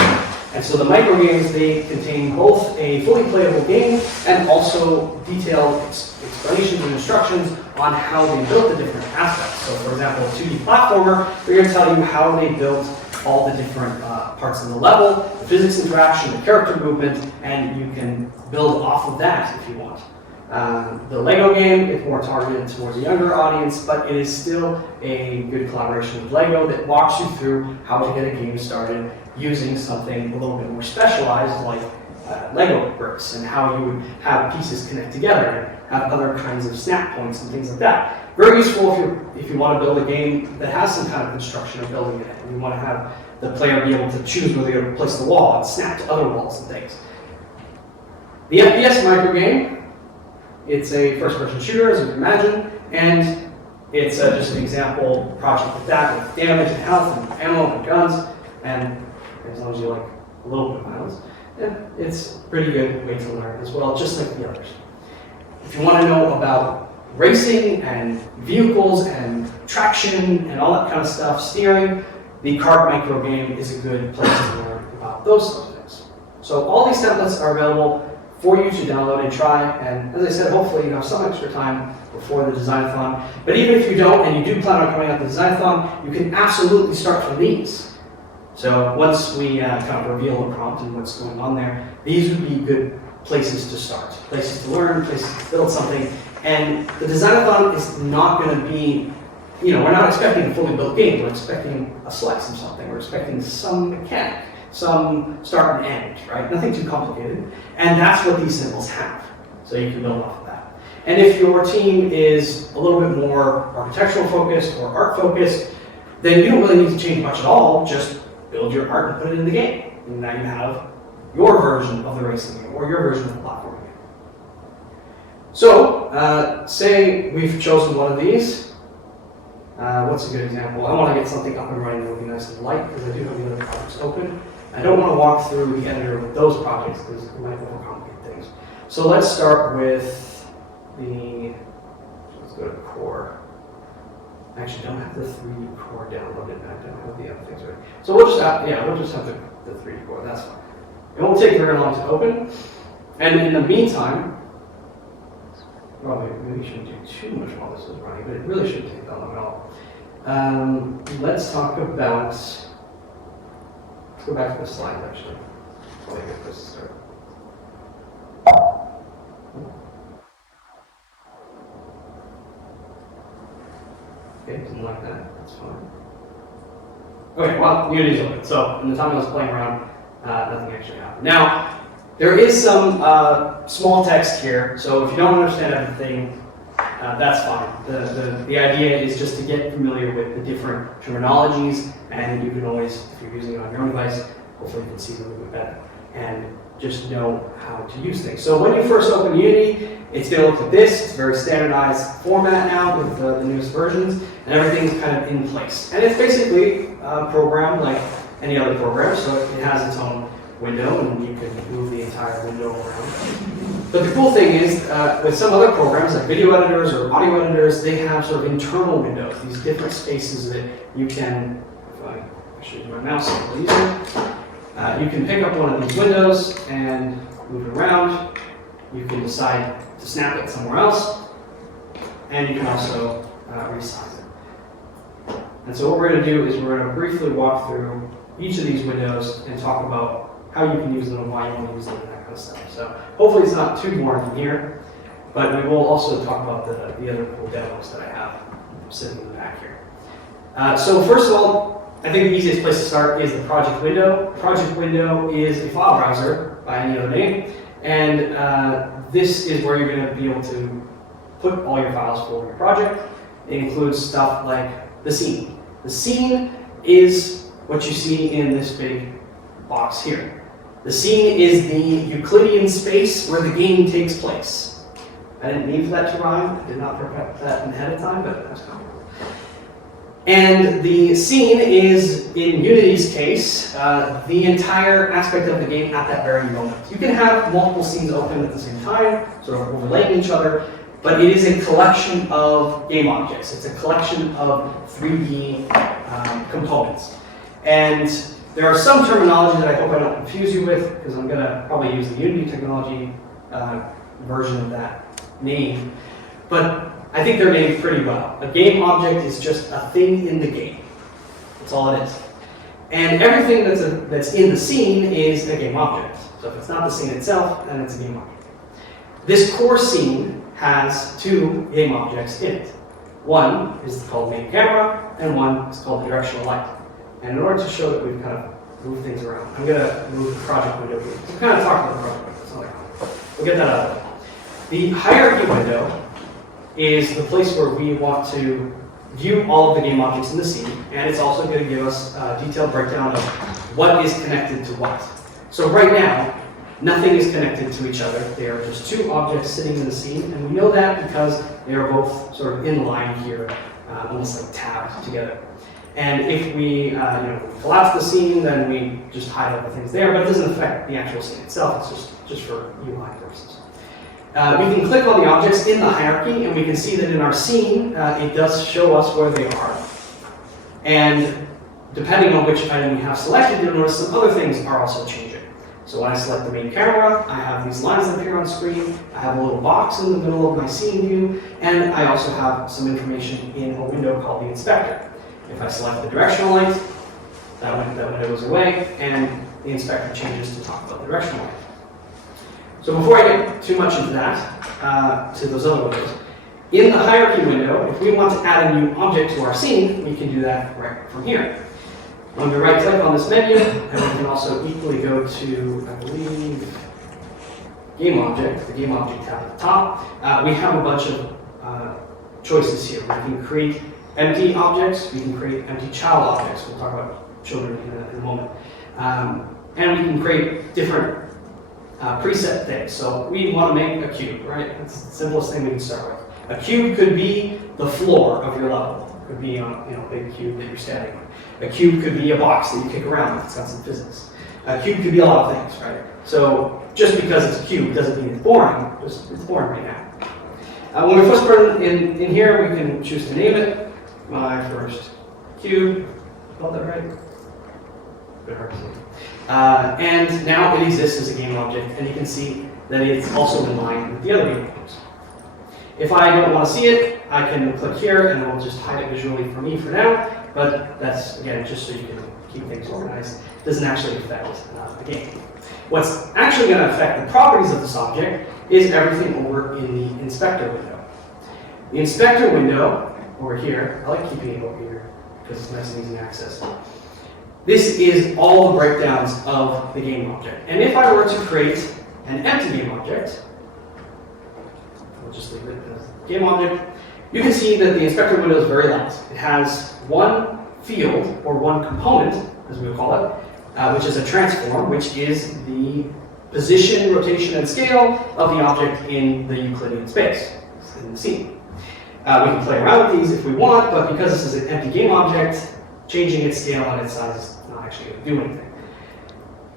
And so the microgames, they contain both a fully playable game and also detailed explanations and instructions on how they built the different aspects. So for example, a 2D platformer, they're going to tell you how they built all the different parts of the level, the physics interaction, the character movement, and you can build off of that if you want. The Lego game is more targeted towards a younger audience, but it is still a good collaboration with Lego that walks you through how to get a game started using something a little bit more specialized like Lego bricks and how you would have pieces connect together and have other kinds of snap points and things like that. Very useful if you want to build a game that has some kind of construction of building it and you want to have the player be able to choose where they're going to place the wall and snap to other walls and things. The FPS microgame, it's a first-person shooter, as you can imagine, and it's just an example project with that, with damage and health and ammo and guns, and as long as you like a little bit of violence, yeah, it's a pretty good way to learn as well, just like the others. If you want to know about racing and vehicles and traction and all that kind of stuff, steering, the kart micro game is a good place to learn about those sort of things. So all these templates are available for you to download and try, and as I said, hopefully you have some extra time before the Designathon. But even if you don't, and you do plan on coming out the Designathon, you can absolutely start from these. So once we kind of reveal the prompt and what's going on there, these would be good places to start, places to learn, places to build something. And the Designathon is not going to be, we're not expecting a fully built game. We're expecting a slice of something. We're expecting some mechanic, some start and end, right? Nothing too complicated. And that's what these symbols have. So you can build off of that. And if your team is a little bit more architectural focused or art focused, then you don't really need to change much at all. Just build your art and put it in the game. And now you have your version of the racing game or your version of the platform game. So, say we've chosen one of these. What's a good example? I want to get something up and running that would be nice and light because I do have the other projects open. I don't want to walk through the editor with those projects because it might overcomplicate things. So let's start with let's go to core. I actually don't have the 3D core downloaded. I don't have the other things ready. So we'll just have, the 3D core, that's fine. It won't take very long to open. And in the meantime, well, maybe we shouldn't do too much while this is running, but it really shouldn't take that long at all. Let's talk about, let's go back to the slides actually. Probably a good place to start. Okay, didn't like that, that's fine. Okay, well, Unity's open. So, in the time I was playing around, nothing actually happened. Now, there is some small text here, so if you don't understand everything, that's fine. The idea is just to get familiar with the different terminologies, and you can always, if you're using it on your own device, hopefully you can see them a little bit better, and just know how to use things. So when you first open Unity, it's going to look like this. It's a very standardized format now with the newest versions, and everything's kind of in place. And it's basically a program like any other program, so it has its own window, and you can move the entire window around. But the cool thing is, with some other programs, like video editors or audio editors, they have sort of internal windows, these different spaces that you can, if I should use my mouse a little easier, you can pick up one of these windows and move it around. You can decide to snap it somewhere else, and you can also resize it. And so what we're going to do is we're going to briefly walk through each of these windows and talk about how you can use them and why you want to use them and that kind of stuff. So hopefully it's not too boring in here, but we will also talk about the other cool demos that I have sitting in the back here. So first of all, I think the easiest place to start is the project window. Project window is a file browser by any other name, and this is where you're going to be able to put all your files for your project. It includes stuff like the scene. The scene is what you see in this big box here. The scene is the Euclidean space where the game takes place. I didn't mean for that to rhyme. I did not prepare that ahead of time, but that's cool. And the scene is, in Unity's case, the entire aspect of the game at that very moment. You can have multiple scenes open at the same time, sort of overlaying each other, but it is a collection of game objects. It's a collection of 3D components. And there are some terminology that I hope I don't confuse you with, because I'm going to probably use the Unity technology version of that name. But I think they're named pretty well. A game object is just a thing in the game. That's all it is. And everything that's in the scene is a game object. So if it's not the scene itself, then it's a game object. This core scene has two game objects in it. One is called main camera, and one is called the directional light. And in order to show that we've kind of moved things around, I'm going to move the project window here. We'll kind of talk about the project window. It's not like we'll get that out of it. The hierarchy window is the place where we want to view all of the game objects in the scene, and it's also going to give us a detailed breakdown of what is connected to what. So right now, nothing is connected to each other. They are just two objects sitting in the scene, and we know that because they are both sort of in line here, almost like tabbed together. And if we collapse the scene, then we just hide all the things there, but it doesn't affect the actual scene itself. It's just for UI purposes. We can click on the objects in the hierarchy, and we can see that in our scene, it does show us where they are. And depending on which item we have selected, you'll notice some other things are also changing. So when I select the main camera, I have these lines that appear on screen. I have a little box in the middle of my scene view, and I also have some information in a window called the inspector. If I select the directional light, that window goes away, and the inspector changes to talk about the directional light. So before I get too much into that, to those other windows, in the hierarchy window, if we want to add a new object to our scene, we can do that right from here. When we right-click on this menu, and we can also equally go to, I believe, Game Object, the Game Object tab at the top. We have a bunch of choices here. We can create empty objects, we can create empty child objects. We'll talk about children in a moment. And we can create different preset things. So we want to make a cube, right? That's the simplest thing we can start with. A cube could be the floor of your level. It could be on a big cube that you're standing on. A cube could be a box that you kick around. It's got some physics. A cube could be a lot of things, right? So just because it's a cube doesn't mean it's boring. It's boring right now. When we first put it in here, we can choose to name it. My first cube. Spelled that right? Bit hard to see. And now it exists as a game object, and you can see that it's also in line with the other game objects. If I don't want to see it, I can click here, and it'll just hide it visually for me for now, but that's, again, just so you can keep things organized. It doesn't actually affect the game. What's actually going to affect the properties of this object is everything over in the inspector window. The inspector window over here, I like keeping it over here because it's nice and easy to access. This is all the breakdowns of the game object. And if I were to create an empty game object, we'll just leave it as game object, you can see that the inspector window is very light. It has one field, or one component, as we would call it, which is a transform, which is the position, rotation, and scale of the object in the Euclidean space, in the scene. We can play around with these if we want, but because this is an empty game object, changing its scale and its size is not actually going to do anything.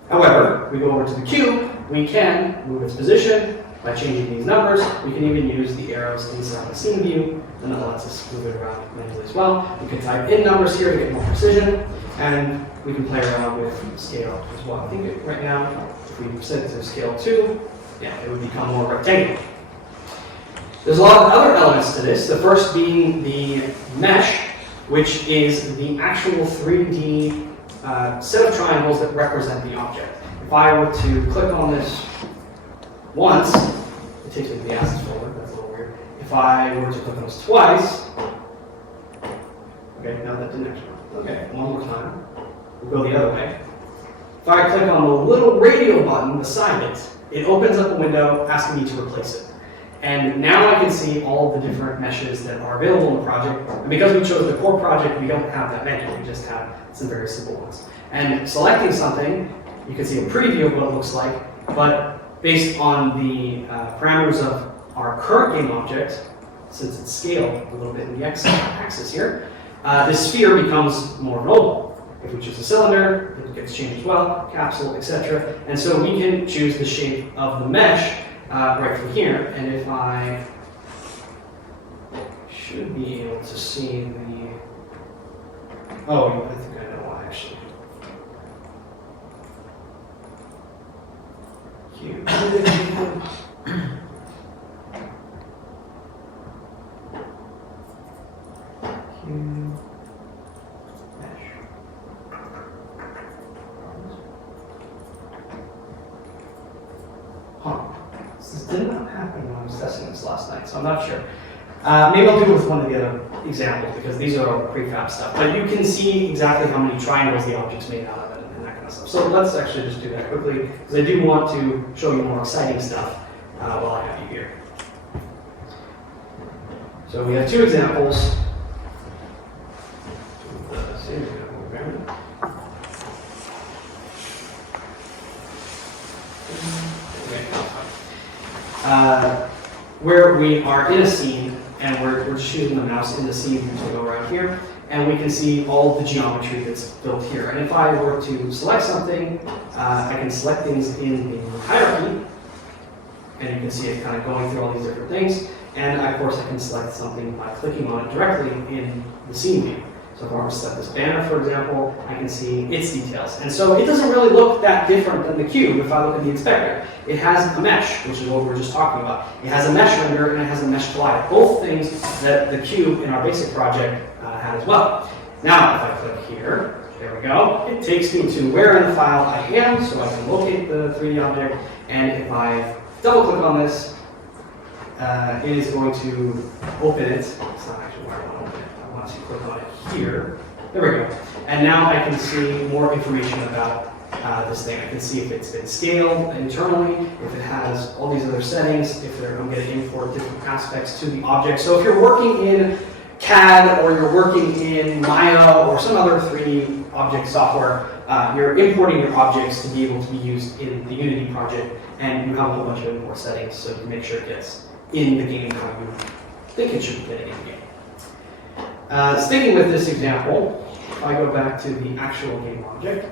However, if we go over to the cube, we can move its position by changing these numbers. We can even use the arrows inside the scene view, and that lets us move it around manually as well. We can type in numbers here to get more precision, and we can play around with scale as well. I think right now, if we set it to scale 2, yeah, it would become more rectangular. There's a lot of other elements to this, the first being the mesh, which is the actual 3D set of triangles that represent the object. If I were to click on this once, it takes me to the assets folder, that's a little weird. If I were to click on this twice, okay, no, that didn't actually work. Okay, one more time. We'll go the other way. If I click on the little radio button beside it, it opens up a window asking me to replace it. And now I can see all the different meshes that are available in the project. And because we chose the core project, we don't have that many. We just have some very simple ones. And selecting something, you can see a preview of what it looks like. But based on the parameters of our current game object, since it's scaled a little bit in the x-axis here, this sphere becomes more mobile. If we choose a cylinder, it gets changed as well, capsule, etc. And so we can choose the shape of the mesh right from here, and if I should be able to see the, oh, I think I know why actually. Cube. Cube. Mesh. Huh. This did not happen when I was testing this last night, so I'm not sure. Maybe I'll do it with one of the other examples, because these are all prefab stuff. But you can see exactly how many triangles the object's made out of it and that kind of stuff. So let's actually just do that quickly, because I do want to show you more exciting stuff while I have you here. So we have two examples. Where we are in a scene, and we're just using the mouse in the scene to go around here, and we can see all the geometry that's built here. And if I were to select something, I can select things in the hierarchy, and you can see it kind of going through all these different things. And of course, I can select something by clicking on it directly in the scene view. So if I were to select this banner, for example, I can see its details. And so it doesn't really look that different than the cube if I look at the inspector. It has a mesh, which is what we were just talking about. It has a mesh render and it has a mesh collider. Both things that the cube in our basic project had as well. Now, if I click here, there we go. It takes me to where in the file I am, so I can locate the 3D object. And if I double click on this, it is going to open it. It's not actually where I want to open it. I want to click on it here. There we go. And now I can see more information about this thing. I can see if it's been scaled internally, if it has all these other settings, if I'm going to import different aspects to the object. So if you're working in CAD or you're working in Maya or some other 3D object software, you're importing your objects to be able to be used in the Unity project, and you have a whole bunch of import settings so you make sure it gets in the game how you think it should be getting in the game. Sticking with this example, if I go back to the actual game object,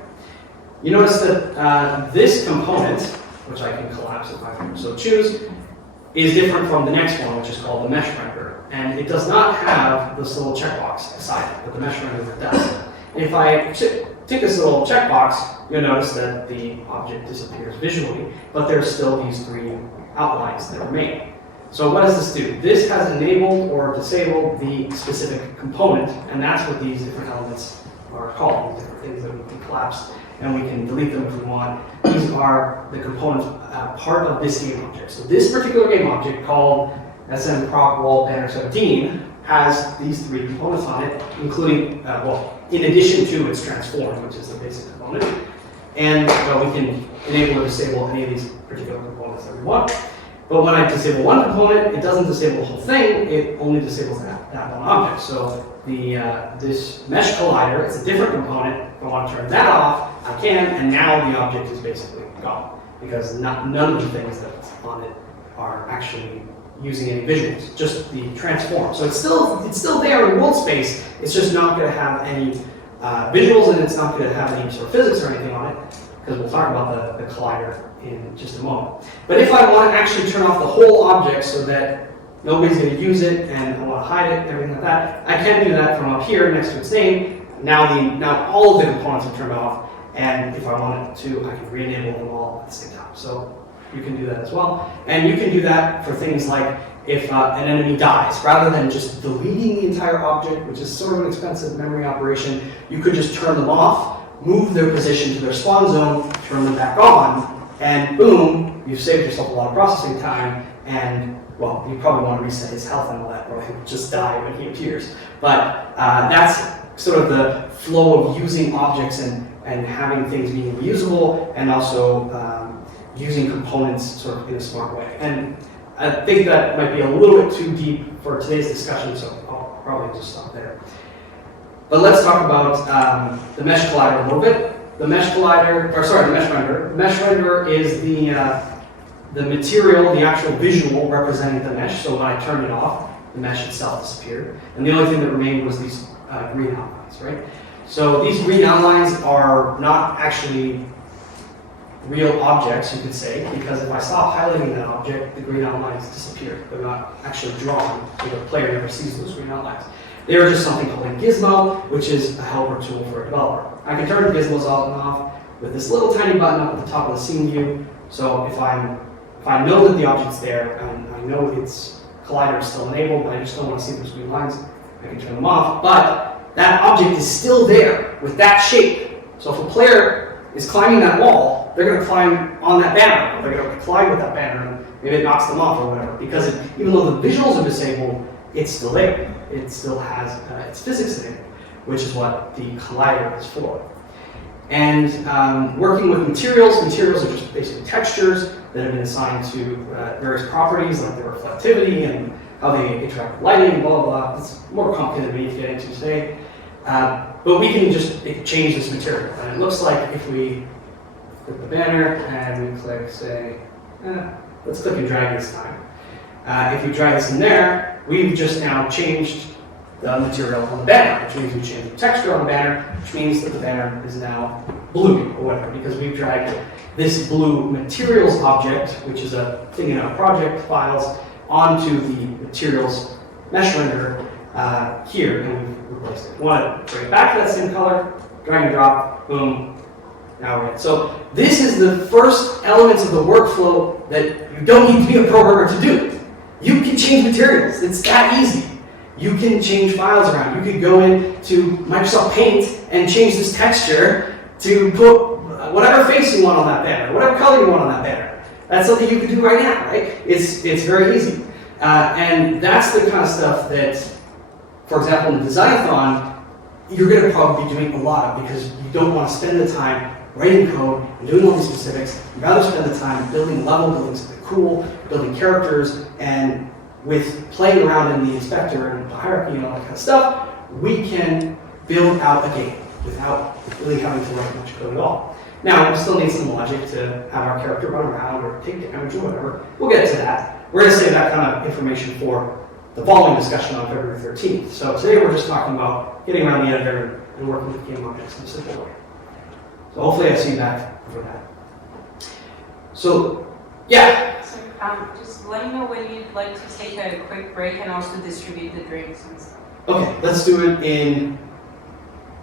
you notice that this component, which I can collapse if I so choose, is different from the next one, which is called the mesh render. And it does not have this little checkbox beside it, but the mesh render does. And if I tick this little checkbox, you'll notice that the object disappears visually, but there's still these green outlines that remain. So what does this do? This has enabled or disabled the specific component, and that's what these different elements are called, these different things that we can collapse, and we can delete them if we want. These are the components, part of this game object. So this particular game object, called SM_prop_wall_banner17, has these three components on it, including, well, in addition to its transform, which is the basic component. And we can enable or disable any of these particular components that we want. But when I disable one component, it doesn't disable the whole thing, it only disables that one object. So this mesh collider, it's a different component. If I want to turn that off, I can, and now the object is basically gone, because none of the things that's on it are actually using any visuals, just the transform. So it's still there in world space, it's just not going to have any visuals, and it's not going to have any sort of physics or anything on it, because we'll talk about the collider in just a moment. But if I want to actually turn off the whole object so that nobody's going to use it, and I want to hide it and everything like that, I can do that from up here next to its name. Now all of the components are turned off, and if I wanted to, I can re-enable them all at the same time. So you can do that as well. And you can do that for things like if an enemy dies, rather than just deleting the entire object, which is sort of an expensive memory operation, you could just turn them off, move their position to their spawn zone, turn them back on, and boom, you've saved yourself a lot of processing time, and well, you probably want to reset his health and all that, or he'll just die when he appears. But that's sort of the flow of using objects and having things being reusable, and also using components sort of in a smart way. And I think that might be a little bit too deep for today's discussion, so I'll probably just stop there. But let's talk about the mesh collider a little bit. The mesh collider, or sorry, the mesh renderer. The mesh renderer is the material, the actual visual representing the mesh. So when I turned it off, the mesh itself disappeared. And the only thing that remained was these green outlines, right? So these green outlines are not actually real objects, you could say, because if I stop highlighting that object, the green outlines disappear. They're not actually drawn, so the player never sees those green outlines. They are just something called a gizmo, which is a helper tool for a developer. I can turn gizmos on and off with this little tiny button up at the top of the scene view. So if I know that the object's there, and I know its collider is still enabled, but I just don't want to see those green lines, I can turn them off. But that object is still there with that shape. So if a player is climbing that wall, they're going to climb on that banner, or they're going to collide with that banner, and maybe it knocks them off or whatever. Because even though the visuals are disabled, it's still there. It still has its physics in it, which is what the collider is for. And working with materials are just basically textures that have been assigned to various properties, like their reflectivity and how they interact with lighting, blah, blah, blah. It's more complicated than we need to get into today. But we can just change this material. And it looks like if we click the banner and we click, say, let's click and drag this time. If we drag this in there, we've just now changed the material on the banner, which means we changed the texture on the banner, which means that the banner is now blue or whatever, because we've dragged this blue materials object, which is a thing in our project files, onto the materials mesh renderer here, and we've replaced it. We want to bring it back to that same color, drag and drop, boom, now we're in. So this is the first elements of the workflow that you don't need to be a programmer to do. You can change materials, it's that easy. You can change files around. You could go into Microsoft Paint and change this texture to put whatever face you want on that banner, whatever color you want on that banner. That's something you can do right now, right? It's very easy. And that's the kind of stuff that, for example, in the Designathon, you're going to probably be doing a lot of, because you don't want to spend the time writing code and doing all these specifics. You'd rather spend the time building a level, building something cool, building characters, and with playing around in the inspector and the hierarchy and all that kind of stuff, we can build out a game without really having to write much code at all. Now, we still need some logic to have our character run around or take damage or whatever. We'll get to that. We're going to save that kind of information for the following discussion on February 13th. So today we're just talking about getting around the editor and working with game objects in a simple way. So hopefully I see you back for that. So, yeah. So, just let me know when you'd like to take a quick break and also distribute the drinks and stuff. Okay, let's do it in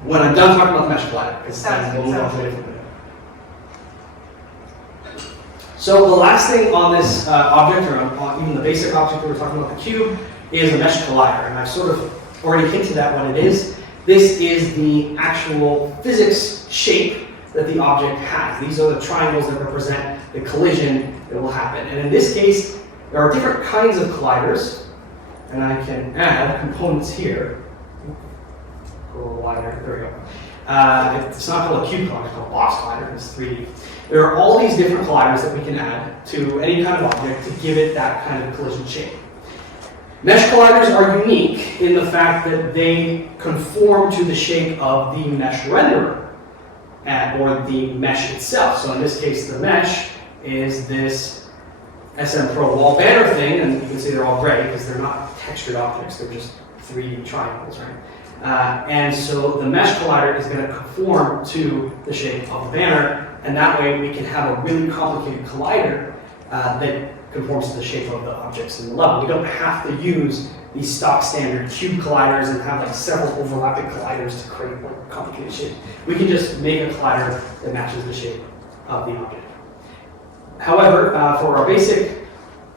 when I'm done talking about the mesh collider, because then Sounds we'll good, move on sounds to a different video. So the last thing on this object, or on even the basic object that we're talking about, the cube, is a mesh collider. And I've sort of already hinted at what it is. This is the actual physics shape that the object has. These are the triangles that represent the collision that will happen. And in this case, there are different kinds of colliders, and I can add components here. Collider, there we go. It's not called a cube collider, it's called a box collider, it's 3D. There are all these different colliders that we can add to any kind of object to give it that kind of collision shape. Mesh colliders are unique in the fact that they conform to the shape of the mesh renderer, or the mesh itself. So in this case, the mesh is this SM Pro wall banner thing, and you can see they're all gray because they're not textured objects, they're just 3D triangles, right? And so the mesh collider is going to conform to the shape of the banner, and that way we can have a really complicated collider that conforms to the shape of the objects in the level. We don't have to use these stock standard cube colliders and have like several overlapping colliders to create more complicated shapes. We can just make a collider that matches the shape of the object. However, for our basic,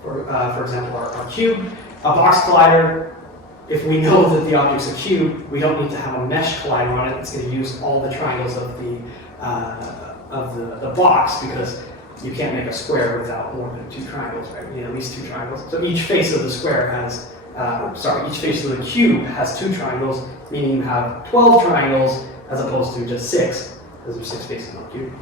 for example, our cube, a box collider, if we know that the object's a cube, we don't need to have a mesh collider on it. It's going to use all the triangles of the box, because you can't make a square without more than 2 triangles, right? You need at least 2 triangles. So each face of the square has, each face of the cube has 2 triangles, meaning you have 12 triangles as opposed to just 6, because there's 6 faces on the cube.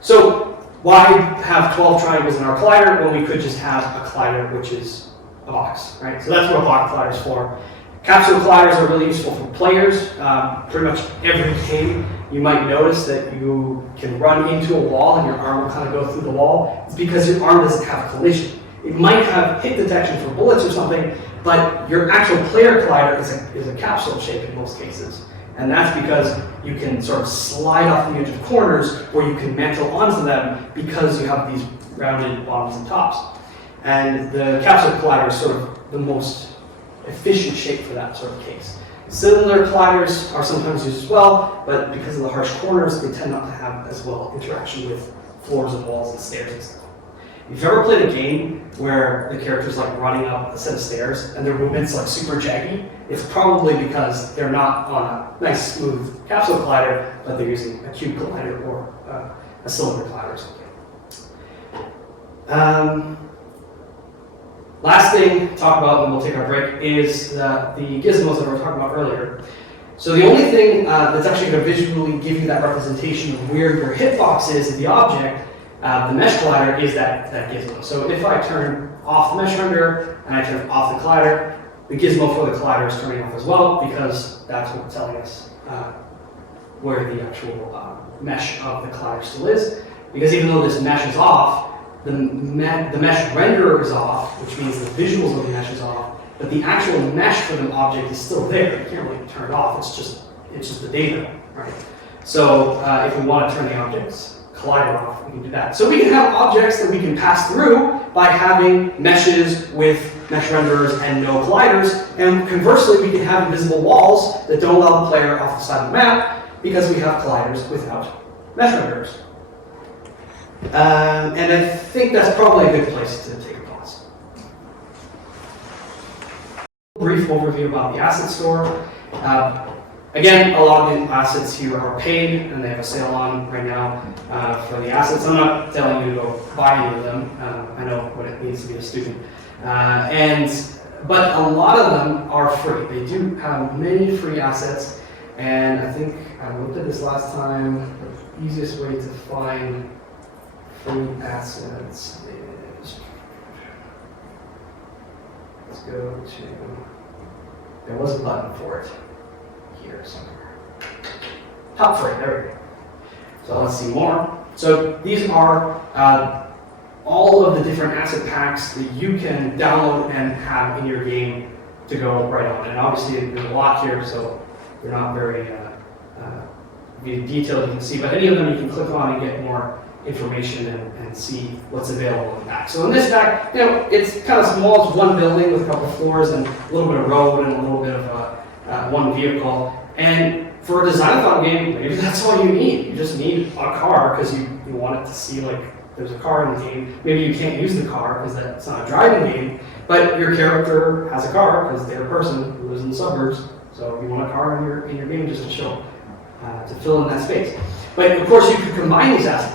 So why have 12 triangles in our collider when we could just have a collider which is a box, right? So that's what a box collider is for. Capsule colliders are really useful for players. Pretty much every game, you might notice that you can run into a wall and your arm will kind of go through the wall. It's because your arm doesn't have collision. It might have hit detection for bullets or something, but your actual player collider is a capsule shape in most cases. And that's because you can sort of slide off the edge of corners, or you can mantle onto them because you have these rounded bottoms and tops. And the capsule collider is sort of the most efficient shape for that sort of case. Cylinder colliders are sometimes used as well, but because of the harsh corners, they tend not to have as well interaction with floors and walls and stairs and stuff. If you've ever played a game where the character's like running up a set of stairs and their movement's like super jaggy, it's probably because they're not on a nice smooth capsule collider, but they're using a cube collider or a cylinder collider or something. Last thing to talk about, and we'll take our break, is the gizmos that we were talking about earlier. So the only thing that's actually going to visually give you that representation of where your hitbox is in the object, the mesh collider, is that gizmo. So if I turn off the mesh renderer and I turn off the collider, the gizmo for the collider is turning off as well, because that's what's telling us where the actual mesh of the collider still is. Because even though this mesh is off, the mesh renderer is off, which means the visuals of the mesh is off, but the actual mesh for the object is still there. You can't really turn it off. It's just the data, right? So if we want to turn the object's collider off, we can do that. So we can have objects that we can pass through by having meshes with mesh renderers and no colliders, and conversely, we can have invisible walls that don't allow the player off the side of the map because we have colliders without mesh renderers. And I think that's probably a good place to take a pause. Brief overview about the asset store. Again, a lot of the assets here are paid, and they have a sale on right now for the assets. I'm not telling you to go buy any of them. I know what it means to be a student. But a lot of them are free. They do have many free assets, and I think I looked at this last time. The easiest way to find free assets is, let's go to, there was a button for it here somewhere. Top free, there we go. So let's see more. So these are all of the different asset packs that you can download and have in your game to go right on. And obviously there's a lot here, so they're not very detailed, you can see, but any of them you can click on and get more information and see what's available in the pack. So in this pack, it's kind of small. It's one building with a couple of floors and a little bit of road and a little bit of one vehicle. And for a design-a-thon game, maybe that's all you need. You just need a car because you want it to see like there's a car in the game. Maybe you can't use the car because that's not a driving game, but your character has a car because they're a person who lives in the suburbs. So you want a car in your game just to show, to fill in that space. But of course, you could combine these asset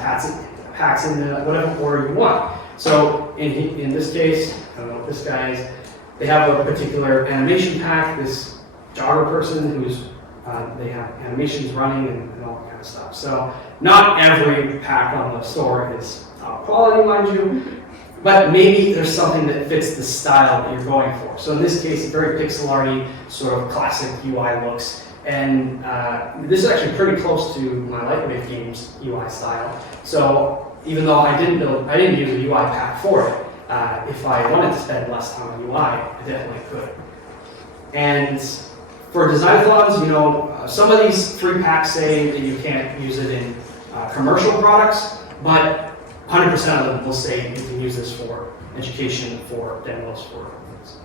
packs in whatever order you want. So in this case, I don't know what this guy is. They have a particular animation pack. This jogger person who's they have animations running and all that kind of stuff. So not every pack on the store is top quality, mind you, but maybe there's something that fits the style that you're going for. So in this case, very pixel arty, sort of classic UI looks. And this is actually pretty close to my Lightwave Games UI style. So even though I didn't use a UI pack for it, if I wanted to spend less time on UI, I definitely could. And for design-a-thons, you know, some of these free packs say that you can't use it in commercial products, but 100% of them will say you can use this for education, for demos, for things.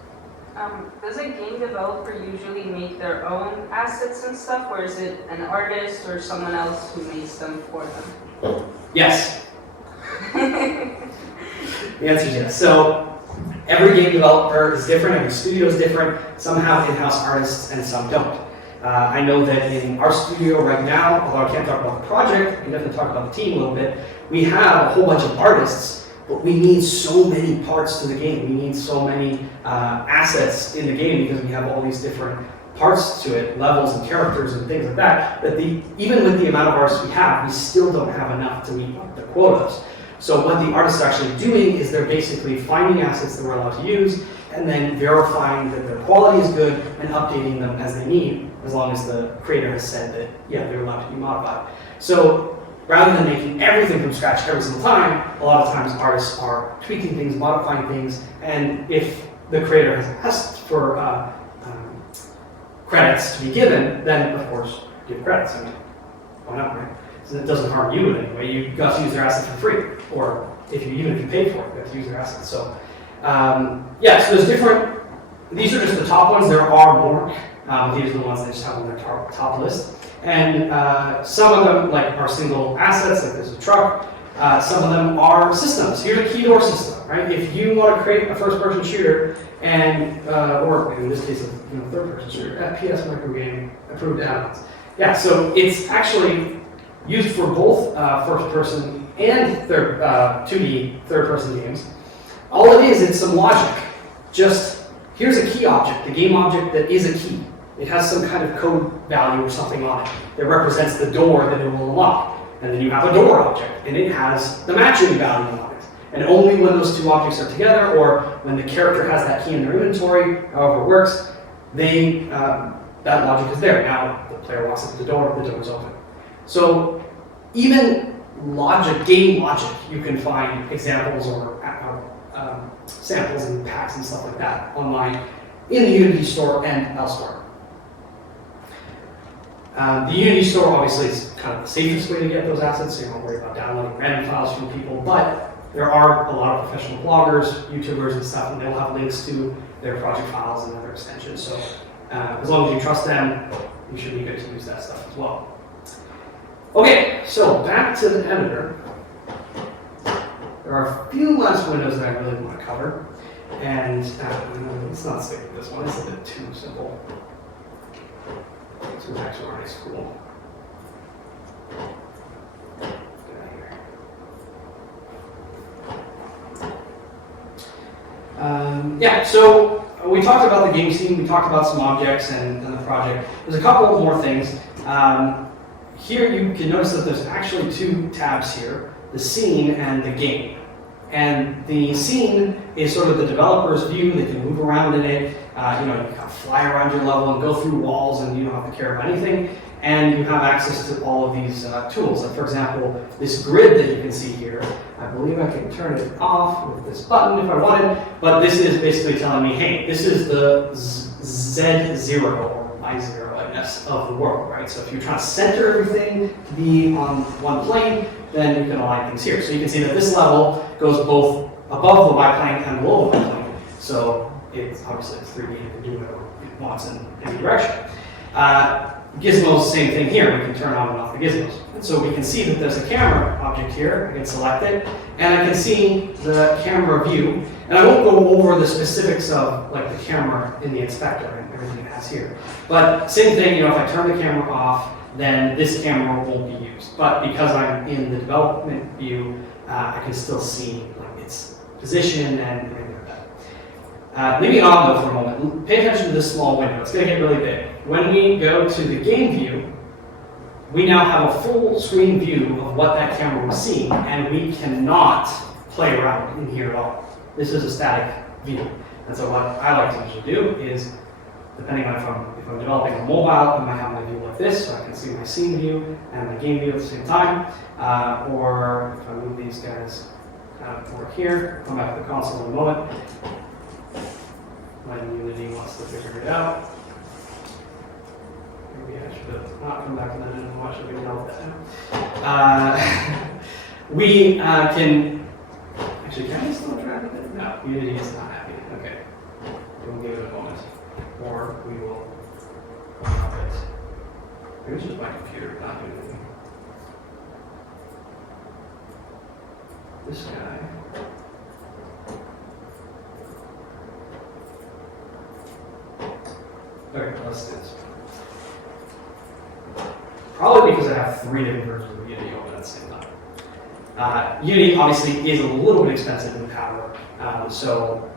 Does a game developer usually make their own assets and stuff, or is it an artist or someone else who makes them for them? Yes. The answer is yes. So every game developer is different, every studio is different. Some have in-house artists and some don't. I know that in our studio right now, although I can't talk about the project, I can definitely talk about the team a little bit, we have a whole bunch of artists, but we need so many parts to the game. We need so many assets in the game because we have all these different parts to it, levels and characters and things like that, that even with the amount of artists we have, we still don't have enough to meet the quotas. So what the artists are actually doing is they're basically finding assets that we're allowed to use and then verifying that their quality is good and updating them as they need, as long as the creator has said that, yeah, they're allowed to be modified. So rather than making everything from scratch every single time, a lot of times artists are tweaking things, modifying things, and if the creator has asked for credits to be given, then of course give credits. I mean, why not, right? So it doesn't harm you in any way. You got to use their asset for free, or even if you paid for it, you have to use their assets. So yeah, so there's different. These are just the top ones. There are more. These are the ones they just have on their top list. And some of them are single assets, like there's a truck. Some of them are systems. Here's a key door system, right? If you want to create a first-person shooter, and or in this case, a third-person shooter, FPS microgame approved add-ons. Yeah, so it's actually used for both first-person and 2D third-person games. All it is, it's some logic. Just here's a key object, the game object that is a key. It has some kind of code value or something on it that represents the door that it will unlock. And then you have a door object, and it has the matching value on it. And only when those two objects are together, or when the character has that key in their inventory, however it works, that logic is there. Now the player walks up to the door is open. So even game logic, you can find examples or samples and packs and stuff like that online in the Unity store and elsewhere. The Unity store obviously is kind of the safest way to get those assets, so you don't worry about downloading random files from people, but there are a lot of professional bloggers, YouTubers and stuff, and they'll have links to their project files and other extensions. So as long as you trust them, you should be good to use that stuff as well. Okay, so back to the editor. There are a few last windows that I really want to cover, and let's not stick with this one. It's a bit too simple. This one's actually already cool. Get out of here. Yeah, so we talked about the game scene, we talked about some objects and the project. There's a couple more things. Here you can notice that there's actually two tabs here, the scene and the game. And the scene is sort of the developer's view. They can move around in it. You kind of fly around your level and go through walls, and you don't have to care about anything. And you have access to all of these tools. Like, for example, this grid that you can see here. I believe I can turn it off with this button if I wanted. But this is basically telling me, hey, this is the Z0 or I0, I guess, of the world, right? So if you're trying to center everything to be on one plane, then you can align things here. So you can see that this level goes both above the Y plane and below the Y plane. So it's obviously it's 3D, it can do whatever it wants in any direction. Gizmos, same thing here. We can turn on and off the gizmos. And so we can see that there's a camera object here. I can select it, and I can see the camera view. And I won't go over the specifics of like the camera in the inspector and everything it has here. But same thing, if I turn the camera off, then this camera won't be used. But because I'm in the development view, I can still see like its position and everything like that. Leaving it on though for a moment, pay attention to this small window. It's going to get really big. When we go to the game view, we now have a full screen view of what that camera was seeing, and we cannot play around in here at all. This is a static view. And so what I like to usually do is, depending on if I'm developing a mobile, I might have my view like this, so I can see my scene view and my game view at the same time. Or if I move these guys over here, come back to the console in a moment, when Unity wants to figure it out. Maybe I should have not come back to that and watch the video with that. We can, actually, can I still track with it? No, Unity is not happy. Okay, we'll give it a moment. Or we will drop it. Maybe it's just my computer not doing anything. This guy. Okay, let's do this. Probably because I have 3 different versions of Unity open at the same time. Unity obviously is a little bit expensive in power, so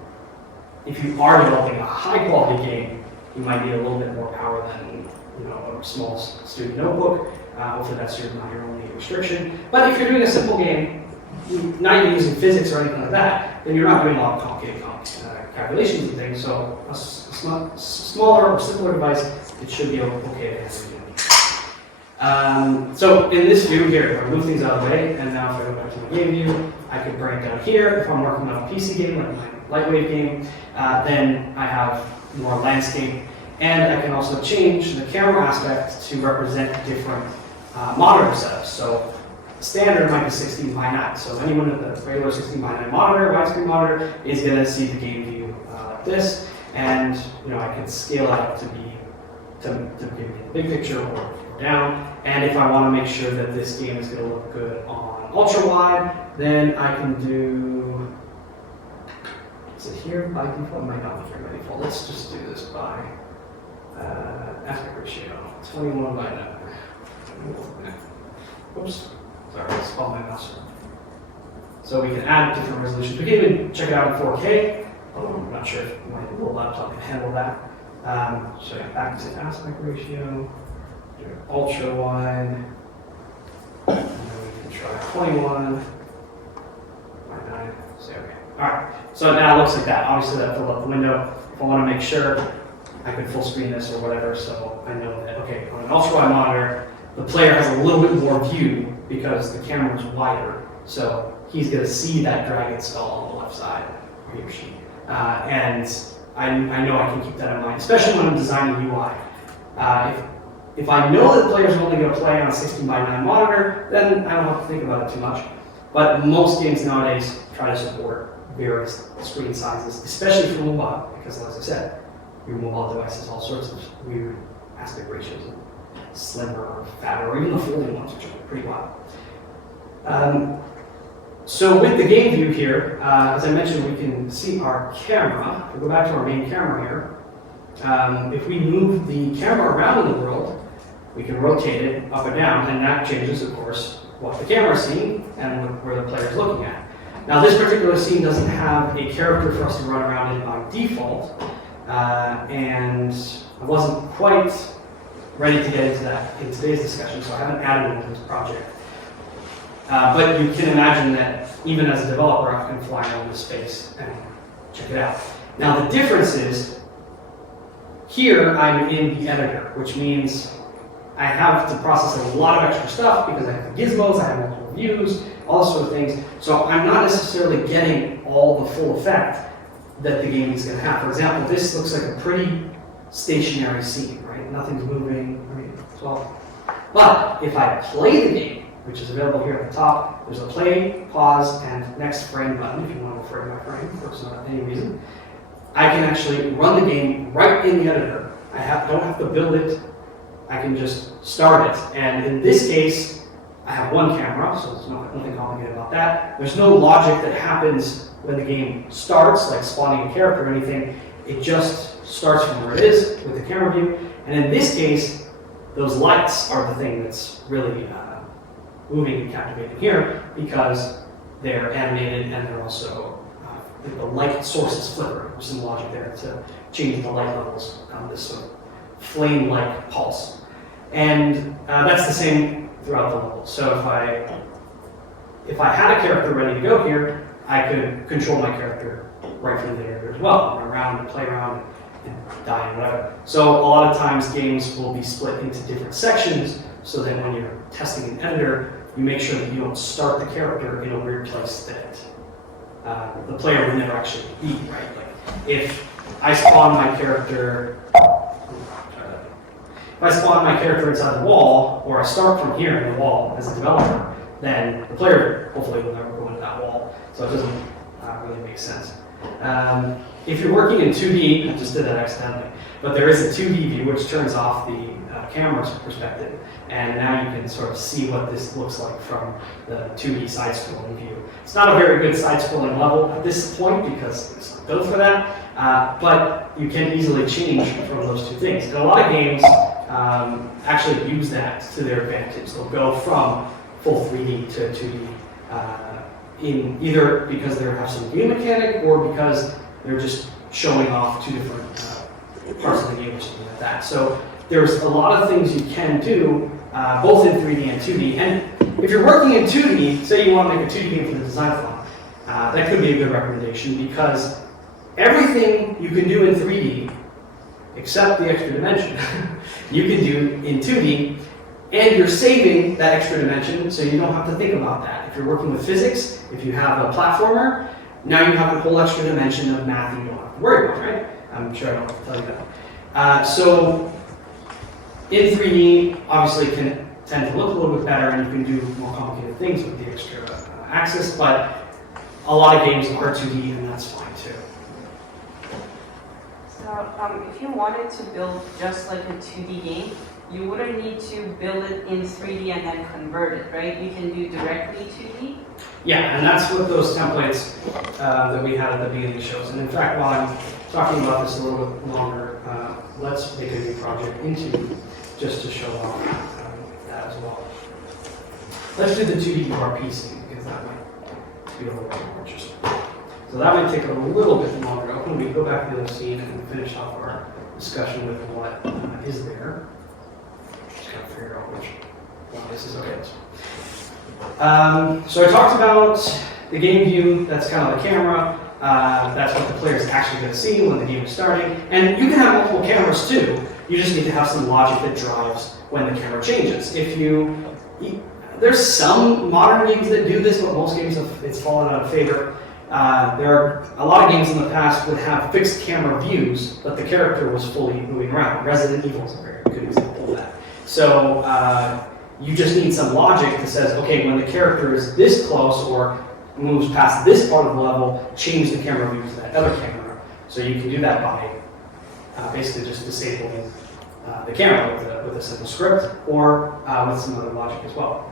if you are developing a high quality game, you might need a little bit more power than a small student notebook. Hopefully that's not your only restriction. But if you're doing a simple game, not even using physics or anything like that, then you're not doing a lot of complicated calculations and things. So a smaller or simpler device, it should be okay to handle Unity. So in this view here, I move things out of the way, and now if I go back to my game view, I can bring it down here. If I'm working on a PC game, like my lightweight game, then I have more landscape, and I can also change the camera aspect to represent different monitor setups. So standard might be 16 by 9. So anyone with a regular 16 by 9 monitor, widescreen monitor, is going to see the game view like this, and I can scale out to give me the big picture or down. And if I want to make sure that this game is going to look good on ultra wide, then I can do. Is it here by default? It might not be here by default. Let's just do this by aspect ratio 21 by 9. Oops. Sorry, I spelled my mouse. So we can add different resolutions. We can even check it out in 4K. Although I'm not sure if my little laptop can handle that. So yeah, back to aspect ratio. Do it ultra wide. And then we can try 21 by 9. So okay. Alright. So now it looks like that. Obviously that filled up the window. If I want to make sure I can full screen this or whatever, so I know that okay, on an ultra wide monitor, the player has a little bit more view because the camera is wider. So he's going to see that dragon skull on the left side, or he or she. And I know I can keep that in mind, especially when I'm designing UI. If I know that the players are only going to play on a 16 by 9 monitor, then I don't have to think about it too much. But most games nowadays try to support various screen sizes, especially for mobile, because as I said, your mobile device has all sorts of weird aspect ratios, slimmer or fatter, or even the folding ones, which are pretty wild. So with the game view here, as I mentioned, we can see our camera. If we go back to our main camera here, if we move the camera around in the world, we can rotate it up and down, and that changes, of course, what the camera is seeing and where the player is looking at. Now, this particular scene doesn't have a character for us to run around in by default, and I wasn't quite ready to get into that in today's discussion, so I haven't added it to this project. But you can imagine that even as a developer, I can fly around this space and check it out. Now, the difference is, here I'm in the editor, which means I have to process a lot of extra stuff because I have the gizmos, I have multiple views, all those sort of things. So I'm not necessarily getting all the full effect that the game is going to have. For example, this looks like a pretty stationary scene, right? Nothing's moving, right? So, but if I play the game, which is available here at the top, there's a play, pause, and next frame button if you want to frame by frame for any reason. I can actually run the game right in the editor. I don't have to build it I can just start it. And in this case, I have one camera, so there's nothing complicated about that. There's no logic that happens when the game starts, like spawning a character or anything. It just starts from where it is with the camera view. And in this case, those lights are the thing that's really moving and captivating here, because they're animated and they're also, the light source is flickering. There's some logic there to change the light levels on this sort of flame-like pulse. And that's the same throughout the level. So if I had a character ready to go here, I could control my character right from there as well, run around and play around and die and whatever. So a lot of times games will be split into different sections, so that when you're testing an editor, you make sure that you don't start the character in a weird place that the player would never actually be, right? Like if I spawn my character inside the wall, or I start from here in the wall as a developer, then the player hopefully will never go into that wall. So it doesn't really make sense. If you're working in 2D, I just did that accidentally, but there is a 2D view which turns off the camera's perspective, and now you can sort of see what this looks like from the 2D side-scrolling view. It's not a very good side-scrolling level at this point because it's not built for that, but you can easily change from those two things. And a lot of games actually use that to their advantage. They'll go from full 3D to 2D in either because they have some game mechanic or because they're just showing off two different parts of the game or something like that. So there's a lot of things you can do both in 3D and 2D. And if you're working in 2D, say you want to make a 2D game for the design file, that could be a good recommendation, because everything you can do in 3D, except the extra dimension, you can do in 2D, and you're saving that extra dimension so you don't have to think about that. If you're working with physics, if you have a platformer, now you have a whole extra dimension of math you don't have to worry about, right? I'm sure I don't have to tell you that. So in 3D, obviously it can tend to look a little bit better, and you can do more complicated things with the extra axis, but a lot of games are 2D, and that's fine too. So if you wanted to build just like a 2D game, you wouldn't need to build it in 3D and then convert it, right? You can do directly 2D? Yeah, and that's what those templates that we had at the beginning shows. And in fact, while I'm talking about this a little bit longer, let's make a new project into just to show off that as well. Let's do the 2D URP scene, because that might be a little bit more interesting. So that might take a little bit longer. When we go back to the other scene and finish off our discussion with what is there. Just gotta figure out which one this is. Okay. So I talked about the game view. That's kind of the camera. That's what the player is actually going to see when the game is starting. And you can have multiple cameras too. You just need to have some logic that drives when the camera changes. There's some modern games that do this, but most games it's fallen out of favor. There are a lot of games in the past that have fixed camera views, but the character was fully moving around. Resident Evil is a very good example of that. So you just need some logic that says, okay, when the character is this close or moves past this part of the level, change the camera view to that other camera. So you can do that by basically just disabling the camera with a simple script or with some other logic as well.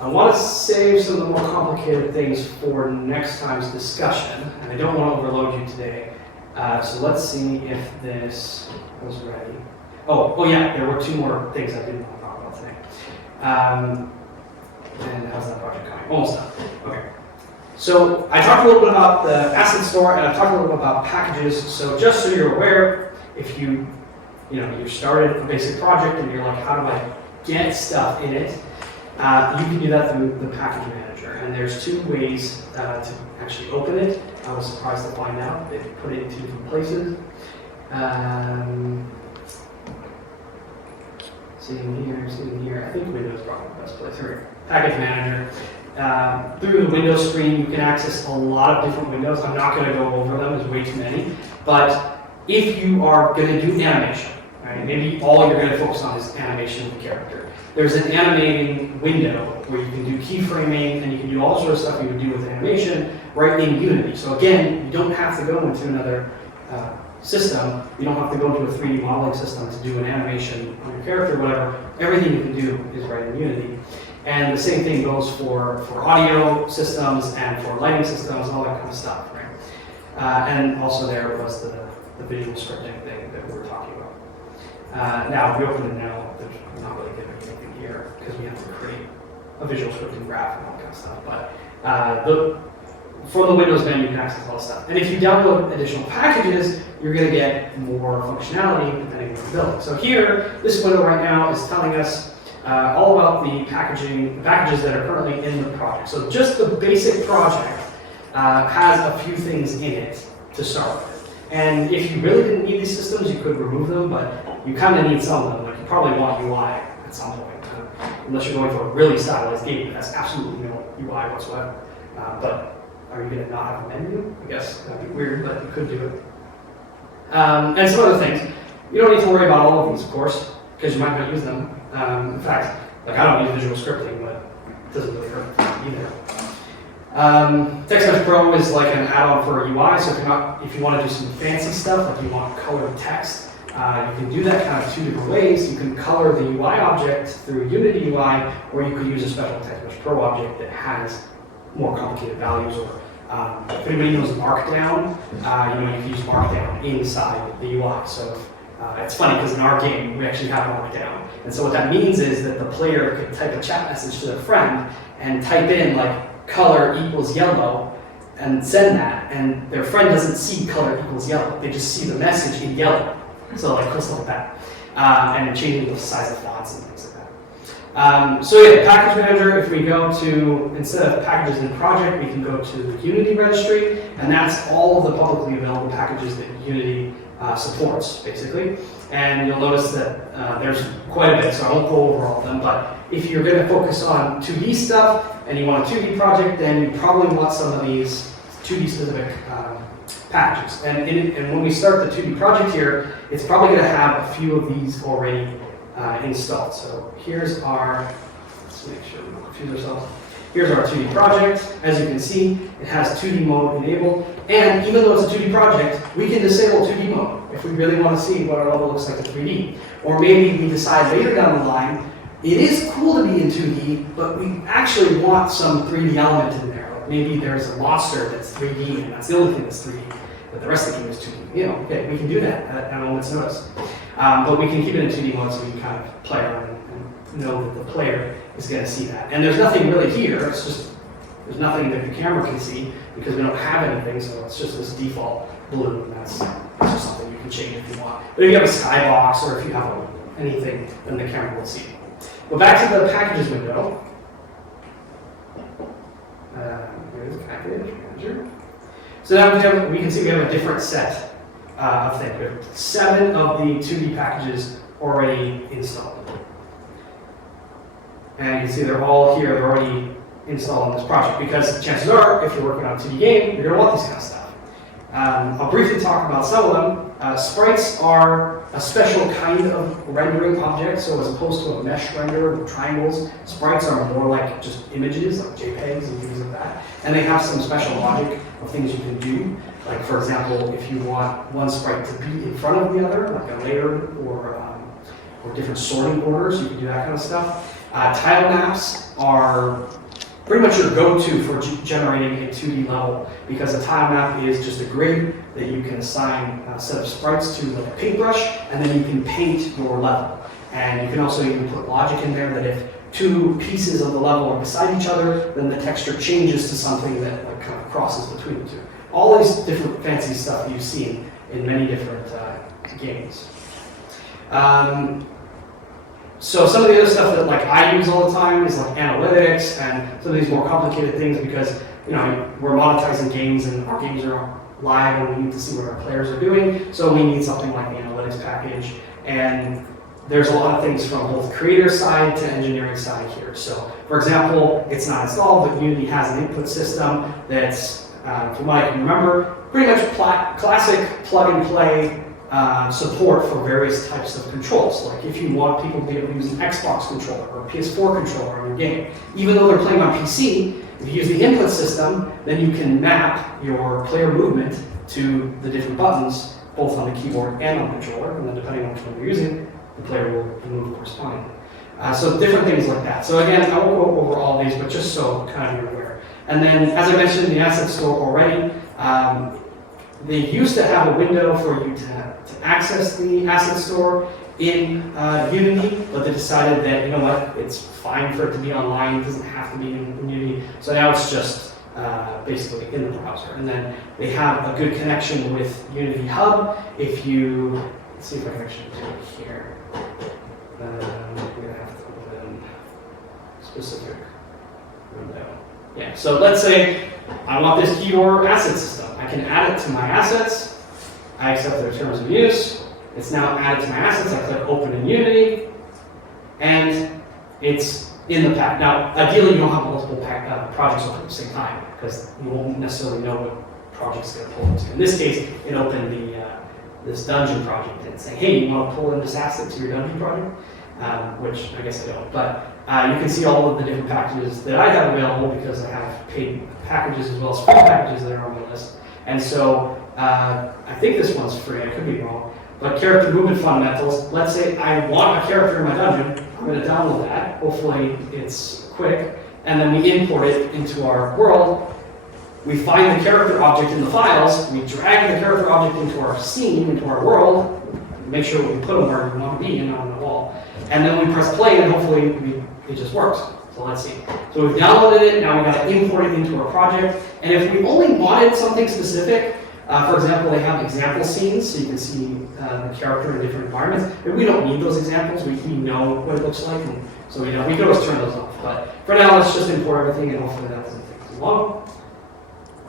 I want to save some of the more complicated things for next time's discussion, and I don't want to overload you today. So let's see if this was ready. Oh yeah, there were two more things I didn't want to talk about today. And how's that project going? Almost done. Okay. So I talked a little bit about the asset store, and I talked a little bit about packages. So just so you're aware, if you started a basic project and you're like, how do I get stuff in it? You can do that through the package manager, and there's two ways to actually open it. I was surprised to find out they put it in two different places. Sitting here. I think Windows is probably the best place. Here, package manager. Through the Windows screen, you can access a lot of different windows. I'm not going to go over them. There's way too many. But if you are going to do animation, right, maybe all you're going to focus on is animation of the character. There's an animating window where you can do keyframing and you can do all the sort of stuff you would do with animation right in Unity. So again, you don't have to go into another system. You don't have to go into a 3D modeling system to do an animation on your character, whatever. Everything you can do is right in Unity. And the same thing goes for audio systems and for lighting systems, all that kind of stuff, right? And also there was the visual scripting thing that we were talking about. Now, if we open it now, there's not really giving anything here because we have to create a visual scripting graph and all that kind of stuff. But from the Windows menu, you can access all this stuff. And if you download additional packages, you're going to get more functionality depending on what you're building. So here, this window right now is telling us all about the packages that are currently in the project. So just the basic project has a few things in it to start with. And if you really didn't need these systems, you could remove them, but you kind of need some of them. Like you probably want UI at some point, unless you're going for a really stylized game that has absolutely no UI whatsoever. But are you going to not have a menu? I guess that'd be weird, but you could do it. And some other things. You don't need to worry about all of these, of course, because you might not use them. In fact, like I don't use visual scripting, but it doesn't really hurt either. TextMesh Pro is like an add-on for UI, so if you want to do some fancy stuff, like you want colored text, you can do that kind of two different ways. You can color the UI object through Unity UI, or you could use a special TextMesh Pro object that has more complicated values. Or if anybody knows Markdown, you can use Markdown inside the UI. So it's funny because in our game we actually have Markdown, and so what that means is that the player could type a chat message to their friend and type in like color equals yellow and send that, and their friend doesn't see color equals yellow. They just see the message in yellow. So like cool stuff like that, and changing the size of fonts and things like that. So yeah, package manager, if we go to, instead of packages in project, we can go to the Unity registry, and that's all of the publicly available packages that Unity supports, basically. And you'll notice that there's quite a bit, so I won't go over all of them, but if you're going to focus on 2D stuff and you want a 2D project, then you probably want some of these 2D specific packages. And when we start the 2D project here, it's probably going to have a few of these already installed. So here's our, let's make sure we don't confuse ourselves. Here's our 2D project. As you can see, it has 2D mode enabled. And even though it's a 2D project, we can disable 2D mode if we really want to see what our level looks like in 3D. Or maybe we decide later down the line, it is cool to be in 2D, but we actually want some 3D element in there. Like maybe there's a monster that's 3D, and that's the only thing that's 3D, but the rest of the game is 2D. Okay, we can do that at a moment's notice. But we can keep it in 2D mode so we can kind of play around and know that the player is going to see that. And there's nothing really here. It's just, there's nothing that the camera can see because we don't have anything, so it's just this default blue, and that's just something you can change if you want. But if you have a skybox or if you have anything, then the camera will see. Go back to the packages window. Here's the package manager. So now we can see we have a different set of things. We have 7 of the 2D packages already installed. And you can see they're all here, they're already installed in this project, because chances are, if you're working on a 2D game, you're going to want this kind of stuff. I'll briefly talk about some of them. Sprites are a special kind of rendering object, so as opposed to a mesh renderer with triangles, sprites are more like just images, like JPEGs and things like that. And they have some special logic of things you can do. Like, for example, if you want one sprite to be in front of the other, like a layer or different sorting orders, you can do that kind of stuff. Tile maps are pretty much your go-to for generating a 2D level, because a tile map is just a grid that you can assign a set of sprites to, like a paintbrush, and then you can paint your level. And you can also even put logic in there that if 2 pieces of the level are beside each other, then the texture changes to something that like kind of crosses between the 2. All these different fancy stuff that you've seen in many different games. So some of the other stuff that like I use all the time is like analytics and some of these more complicated things, because we're monetizing games and our games are live and we need to see what our players are doing. So we need something like the analytics package. And there's a lot of things from both creator side to engineering side here. So for example, it's not installed, but Unity has an input system that's, from what I can remember, pretty much classic plug and play support for various types of controls. Like if you want people to be able to use an Xbox controller or a PS4 controller in your game, even though they're playing on PC, if you use the input system, then you can map your player movement to the different buttons both on the keyboard and on the controller, and then depending on which one you're using, the player will move correspondingly. So different things like that. So again, I won't go over all of these, but just so kind of you're aware. And then, as I mentioned in the asset store already, they used to have a window for you to access the asset store in Unity, but they decided that, you know what, it's fine for it to be online, it doesn't have to be in Unity. So now it's just basically in the browser. And then they have a good connection with Unity Hub. If you, let's see if I can actually do it here. I'm going to have to open a specific window. Yeah, so let's say I want this keyword asset system. I can add it to my assets. I accept their terms of use. It's now added to my assets. I click open in Unity, and it's in the pack. Now, ideally, you don't have multiple projects open at the same time, because you won't necessarily know what project's going to pull into. In this case, it opened this dungeon project and saying, hey, you want to pull in this asset to your dungeon project? Which I guess I don't. But you can see all of the different packages that I have available because I have paid packages as well as free packages that are on my list. And so I think this one's free. I could be wrong. But character movement fundamentals, let's say I want a character in my dungeon, I'm going to download that. Hopefully it's quick. And then we import it into our world. We find the character object in the files. We drag the character object into our scene, into our world. Make sure we put them where we want to be and on the wall. And then we press play and hopefully it just works. So let's see. So we've downloaded it. Now we've got to import it into our project. And if we only wanted something specific, for example, they have example scenes, so you can see the character in different environments. Maybe we don't need those examples. We know what it looks like, and so we can always turn those off. But for now, let's just import everything, and hopefully that doesn't take too long.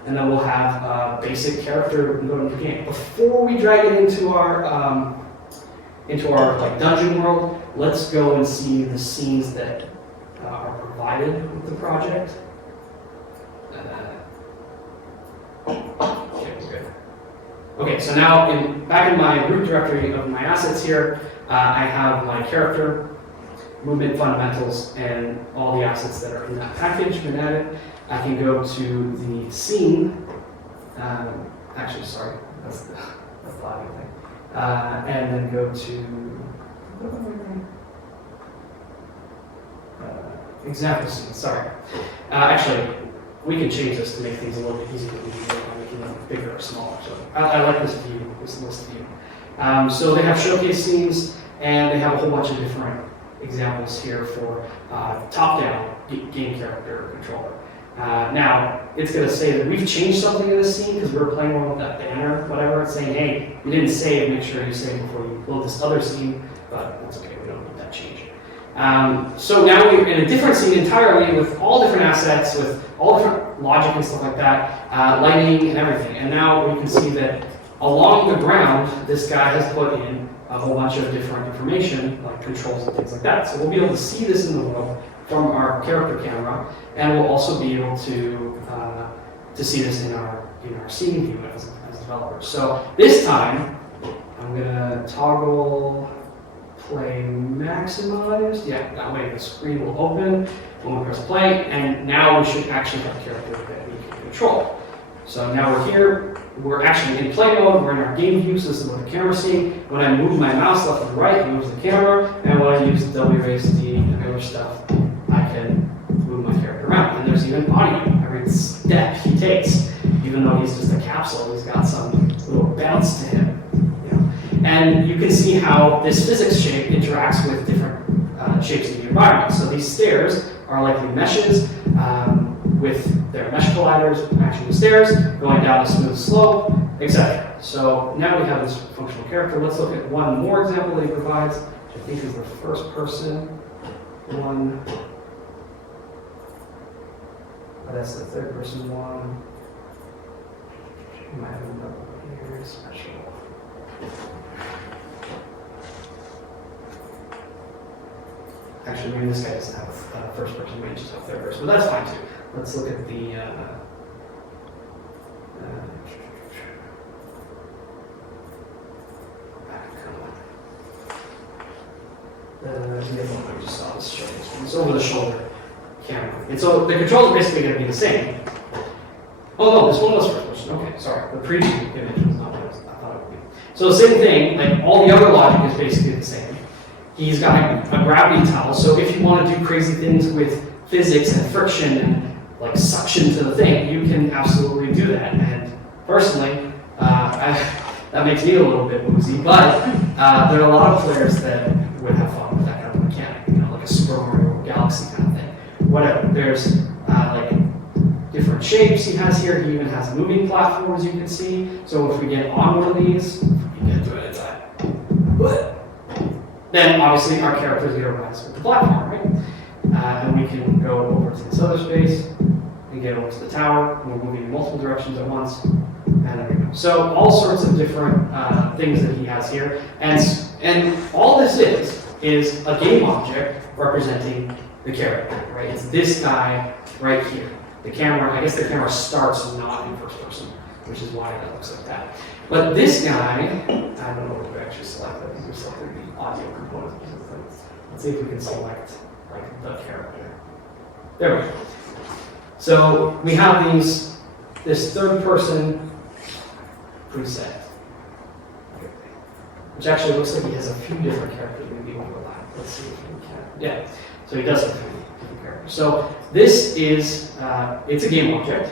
And then we'll have a basic character and go into the game. Before we drag it into our like dungeon world, let's go and see the scenes that are provided with the project. Okay, so now back in my root directory of my assets here, I have my character, movement fundamentals, and all the assets that are in that package been added. I can go to the scene. Actually, sorry, that's the lagging thing. And then go to example scene. Sorry. Actually, we can change this to make things a little bit easier to view. Bigger or smaller. So I like this view, this list view. So they have showcase scenes, and they have a whole bunch of different examples here for top-down game character controller. Now, it's going to say that we've changed something in this scene because we were playing around with that banner, whatever. It's saying, hey, you didn't save, make sure you save before you load this other scene, but that's okay, we don't need that change. So now we're in a different scene entirely with all different assets, with all different logic and stuff like that, lighting and everything. And now we can see that along the ground, this guy has put in a whole bunch of different information, like controls and things like that. So we'll be able to see this in the world from our character camera, and we'll also be able to see this in our scene view as developers. So this time, I'm gonna toggle play maximized. Yeah, that way the screen will open when we press play, and now we should actually have a character that we can control. So now we're here, we're actually in play mode, we're in our game view, so this is what the camera's seeing. When I move my mouse left and right, it moves the camera, and when I use WASD and other stuff, I can move my character around. And there's even audio. Every step he takes, even though he's just a capsule, he's got some little bounce to him. And you can see how this physics shape interacts with different shapes in the environment. So these stairs are likely meshes with their mesh colliders matching the stairs, going down a smooth slope, etc. So now we have this functional character. Let's look at one more example that he provides, which I think is the first person one. That's the third person one. Might have a here, special. Actually, maybe this guy doesn't have first person, maybe just have third person, but that's fine too. Let's look at the one I just saw this showing. It's over the shoulder camera. And so the controls are basically going to be the same. Oh no, this one was first person. Okay, sorry. The preview image was not what I thought it would be. So the same thing, like all the other logic is basically the same. He's got a gravity towel, so if you want to do crazy things with physics and friction and like suction to the thing, you can absolutely do that. And personally, that makes me a little bit woozy, but there are a lot of players that would have fun with that kind of mechanic, you know, like a Super Mario Galaxy kind of thing. Whatever. There's like different shapes he has here. He even has moving platforms you can see. So if we get on one of these, if we get to it inside, then obviously our character is going to rise with the platform, right? And we can go over to this other space and get over to the tower. We're moving in multiple directions at once. And there we go. So all sorts of different things that he has here. And all this is a game object representing the character, right? It's this guy right here. The camera, I guess the camera starts not in first person, which is why that looks like that. But this guy, I don't know if we actually select that. We selected the audio component. Let's see if we can select like the character. There we go. So we have this third person preset, which actually looks like he has a few different characters maybe overlap. Let's see if we can. Yeah, so he does have a few different characters. So this is, it's a game object.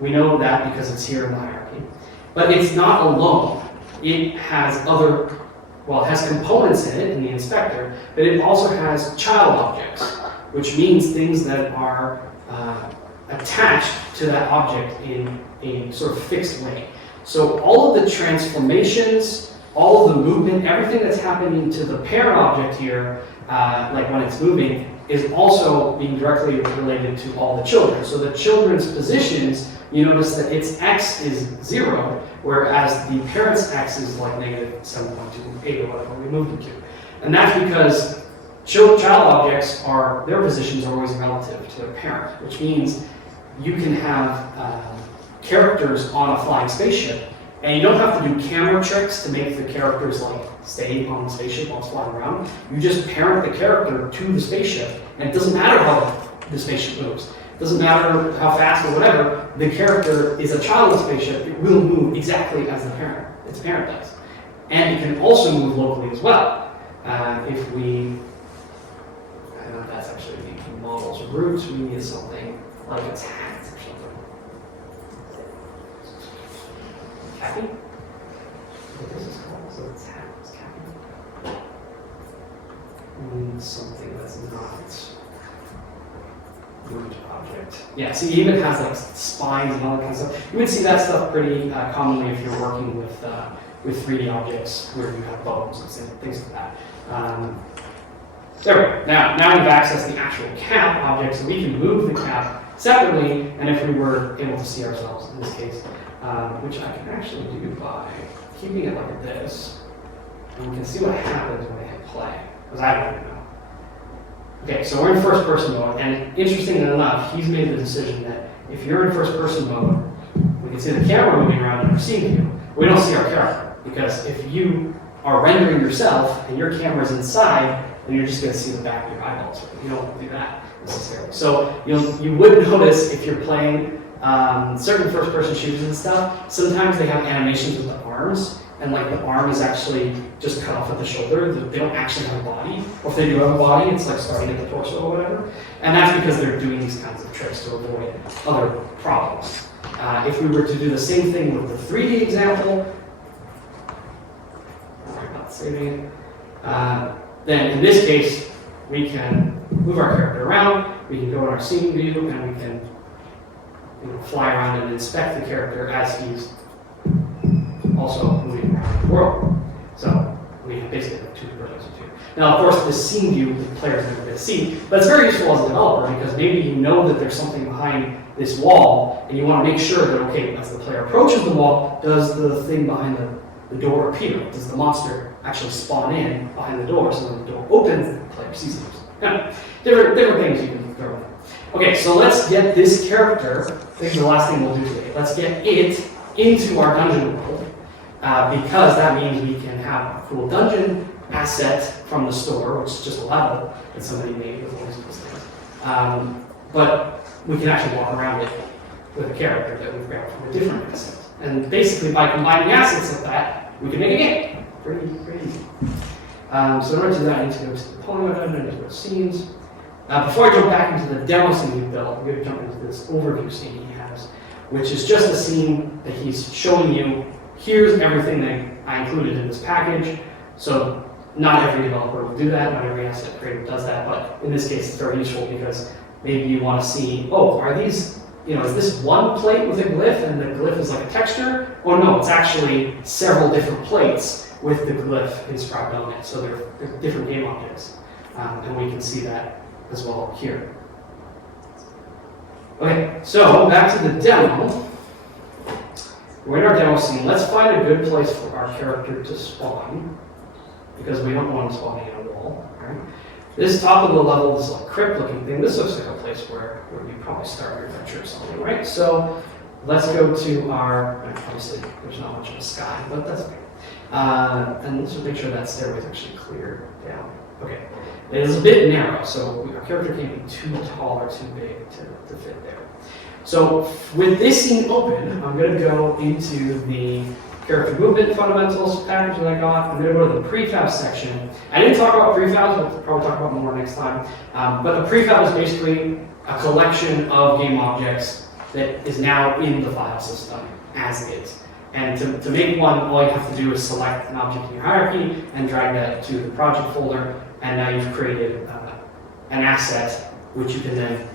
We know that because it's here in the hierarchy. But it's not alone. It has it has components in it in the inspector, but it also has child objects, which means things that are attached to that object in a sort of fixed way. So all of the transformations, all of the movement, everything that's happening to the parent object here, like when it's moving, is also being directly related to all the children. So the children's positions, you notice that its x is 0, whereas the parent's x is like negative 7.28 or whatever we moved it to. And that's because child objects their positions are always relative to their parent, which means you can have characters on a flying spaceship, and you don't have to do camera tricks to make the characters like stay on the spaceship while it's flying around. You just parent the character to the spaceship, and it doesn't matter how the spaceship moves. It doesn't matter how fast or whatever. The character is a child of the spaceship. It will move exactly as its parent does, and it can also move locally as well. If we, I know that's actually the model's roots. We need something like its hat or something. Cappy? What this is called? So it's hat. It's cappy. We need something that's not root object. Yeah, so it even has like spines and all that kind of stuff. You would see that stuff pretty commonly if you're working with 3D objects where you have bones and things like that. There we go. Now we've accessed the actual cap object, so we can move the cap separately, and if we were able to see ourselves in this case, which I can actually do by keeping it like this, and we can see what happens when I hit play, because I don't even know. Okay, so we're in first person mode, and interestingly enough, he's made the decision that if you're in first person mode, we can see the camera moving around and we're seeing you. We don't see our character, because if you are rendering yourself and your camera's inside, then you're just going to see the back of your eyeballs. You don't want to do that necessarily. So you would notice if you're playing certain first person shooters and stuff, sometimes they have animations with the arms, and like the arm is actually just cut off at the shoulder. They don't actually have a body. Or if they do have a body, it's like starting at the torso or whatever. And that's because they're doing these kinds of tricks to avoid other problems. If we were to do the same thing with the 3D example, sorry about saving it, then in this case, we can move our character around, we can go in our scene view, and we can fly around and inspect the character as he's also moving around the world. So we basically have two versions of two. Now, of course, this scene view, the player's never going to see, but it's very useful as a developer because maybe you know that there's something behind this wall, and you want to make sure that, okay, as the player approaches the wall, does the thing behind the door appear? Does the monster actually spawn in behind the door, so when the door opens, the player sees it? Yeah. Different things you can throw in. Okay, so let's get this character, I think the last thing we'll do today, let's get it into our dungeon world, because that means we can have a cool dungeon asset from the store, which is just a level that somebody made with all these cool things. But we can actually walk around it with a character that we've grabbed from a different asset. And basically, by combining assets like that, we can make a game. Pretty easy. So in order to do that, I need to go to the polling mode, I need to go to scenes. Before I jump back into the demo scene we built, I'm going to jump into this overview scene he has, which is just a scene that he's showing you. Here's everything that I included in this package. So not every developer will do that, not every asset creator does that, but in this case it's very useful because maybe you want to see, oh, are these, is this one plate with a glyph and the glyph is like a texture? Oh no, it's actually several different plates with the glyph inscribed on it. So they're different game objects. And we can see that as well here. Okay, so back to the demo. We're in our demo scene. Let's find a good place for our character to spawn, because we don't want him spawning in a wall. Right? This top of the level, this like crypt looking thing, this looks like a place where you probably start your adventure or something, right? So let's go to our, obviously there's not much of a sky, but that's okay. And let's just make sure that stairway is actually clear down. Okay, it is a bit narrow, so our character can't be too tall or too big to fit there. So with this scene open, I'm going to go into the character movement fundamentals package that I got. I'm going to go to the prefab section. I didn't talk about prefabs, we'll probably talk about more next time. But a prefab is basically a collection of game objects that is now in the file system as is. And to make one, all you have to do is select an object in your hierarchy and drag that to the project folder, and now you've created an asset which you can then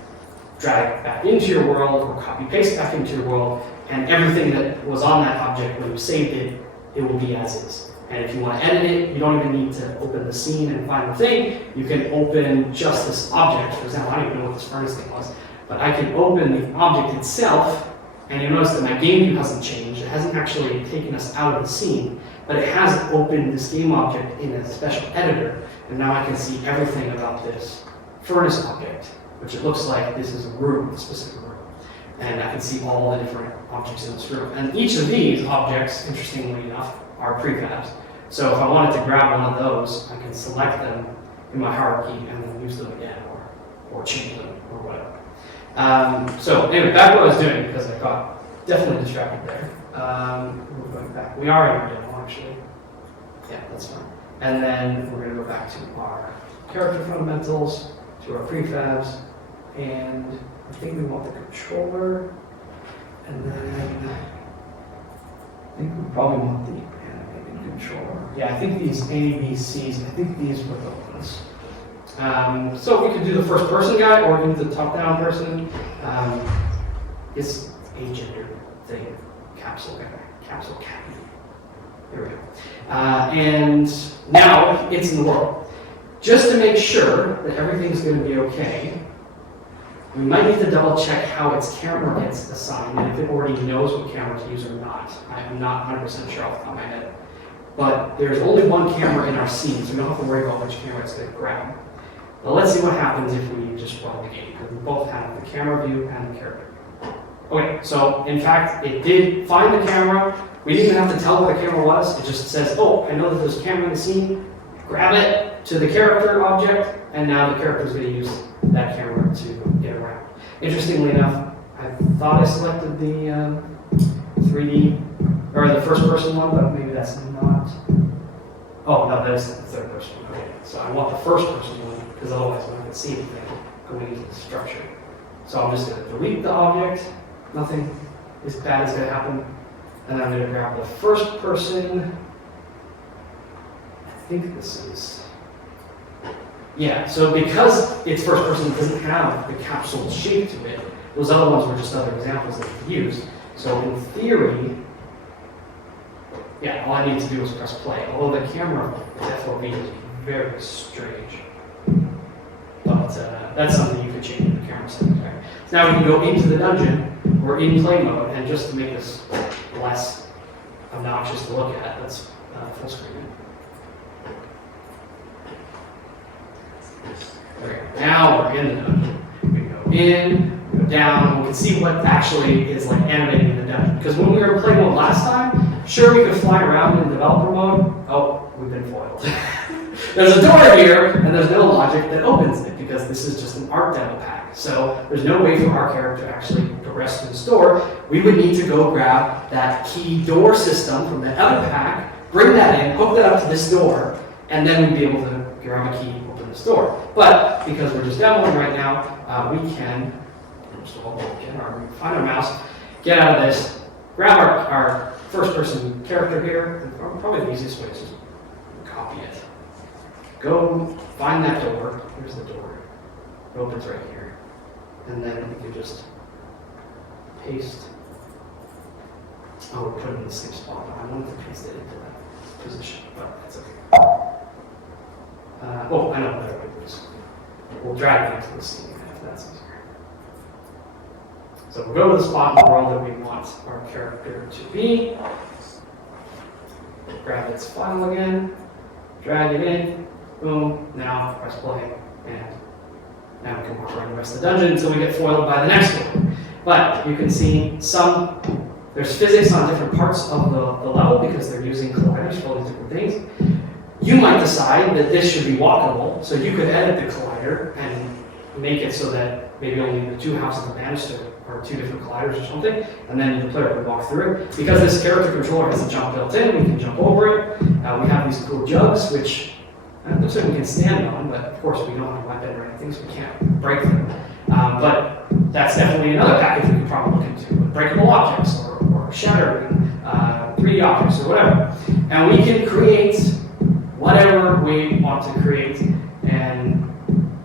drag back into your world or copy paste back into your world, and everything that was on that object when you saved it, it will be as is. And if you want to edit it, you don't even need to open the scene and find the thing. You can open just this object. For example, I don't even know what this furnace thing was, but I can open the object itself, and you'll notice that my game view hasn't changed. It hasn't actually taken us out of the scene, but it has opened this game object in a special editor, and now I can see everything about this furnace object, which it looks like this is a room, a specific room. And I can see all the different objects in this room. And each of these objects, interestingly enough, are prefabs. So if I wanted to grab one of those, I can select them in my hierarchy and then use them again, or change them, or whatever. So anyway, back to what I was doing, because I got definitely distracted there. We're going back. We are in our demo, actually. Yeah, that's fine. And then we're going to go back to our character fundamentals, to our prefabs, and I think we want the controller, and then I think we probably want the animated controller. Yeah, I think these A, B, C's, I think these were the ones. So we could do the first person guy or do the top-down person. It's a gender thing, capsule cappy. There we go. And now it's in the world. Just to make sure that everything's going to be okay, we might need to double check how its camera gets assigned and if it already knows what camera to use or not. I'm not 100% sure off the top of my head. But there's only one camera in our scene, so we don't have to worry about which camera it's going to grab. But let's see what happens if we just run the game, because we both have the camera view and the character. Okay, so in fact, it did find the camera. We didn't even have to tell what the camera was. It just says, oh, I know that there's a camera in the scene. Grab it to the character object, and now the character is going to use that camera to get around. Interestingly enough, I thought I selected the 3D, or the first person one, but maybe that's not. Oh, no, that is the third person one. Okay, so I want the first person one, because otherwise I'm not going to see anything going into the structure. So I'm just going to delete the object. Nothing as bad is going to happen. And I'm going to grab the first person. I think this is, yeah, so because it's first person, it doesn't have the capsule shape to it. Those other ones were just other examples that we used. So in theory, yeah, all I need to do is press play. Although the camera FOV is very strange. But that's something you could change in the camera settings, right? So now we can go into the dungeon. We're in play mode, and just to make this less obnoxious to look at, let's full screen it. Okay, now we're in the dungeon. We go in, we go down, we can see what actually is like animating in the dungeon. Because when we were in play mode last time, sure we could fly around in developer mode. Oh, we've been foiled. There's a door here, and there's no logic that opens it, because this is just an art demo pack. So there's no way for our character to actually progress through the store. We would need to go grab that key door system from the other pack, bring that in, hook that up to this door, and then we'd be able to grab a key, open this door. But because we're just demoing right now, we can find our mouse, get out of this, grab our first-person character here. Probably the easiest way is just copy it. Go find that door. Here's the door. It opens right here. And then you just paste. Oh, we put it in the same spot. I wanted to paste it into that position, but that's okay. Oh, I know a better way to do this. We'll drag it into the scene if that's easier. So we'll go to the spot in the world that we want our character to be. Grab its file again, drag it in, boom, now press play, and now we can walk around the rest of the dungeon until we get foiled by the next one. But you can see there's physics on different parts of the level because they're using colliders for all these different things. You might decide that this should be walkable, so you could edit the collider and make it so that maybe only the two houses of banister are two different colliders or something, and then the player would walk through it. Because this character controller has a jump built in, we can jump over it. We have these cool jugs, which it looks like we can stand on, but of course we don't have a weapon or anything, so we can't break them. But that's definitely another package we could probably look into. Breakable objects or shattering 3D objects or whatever. And we can create whatever we want to create. And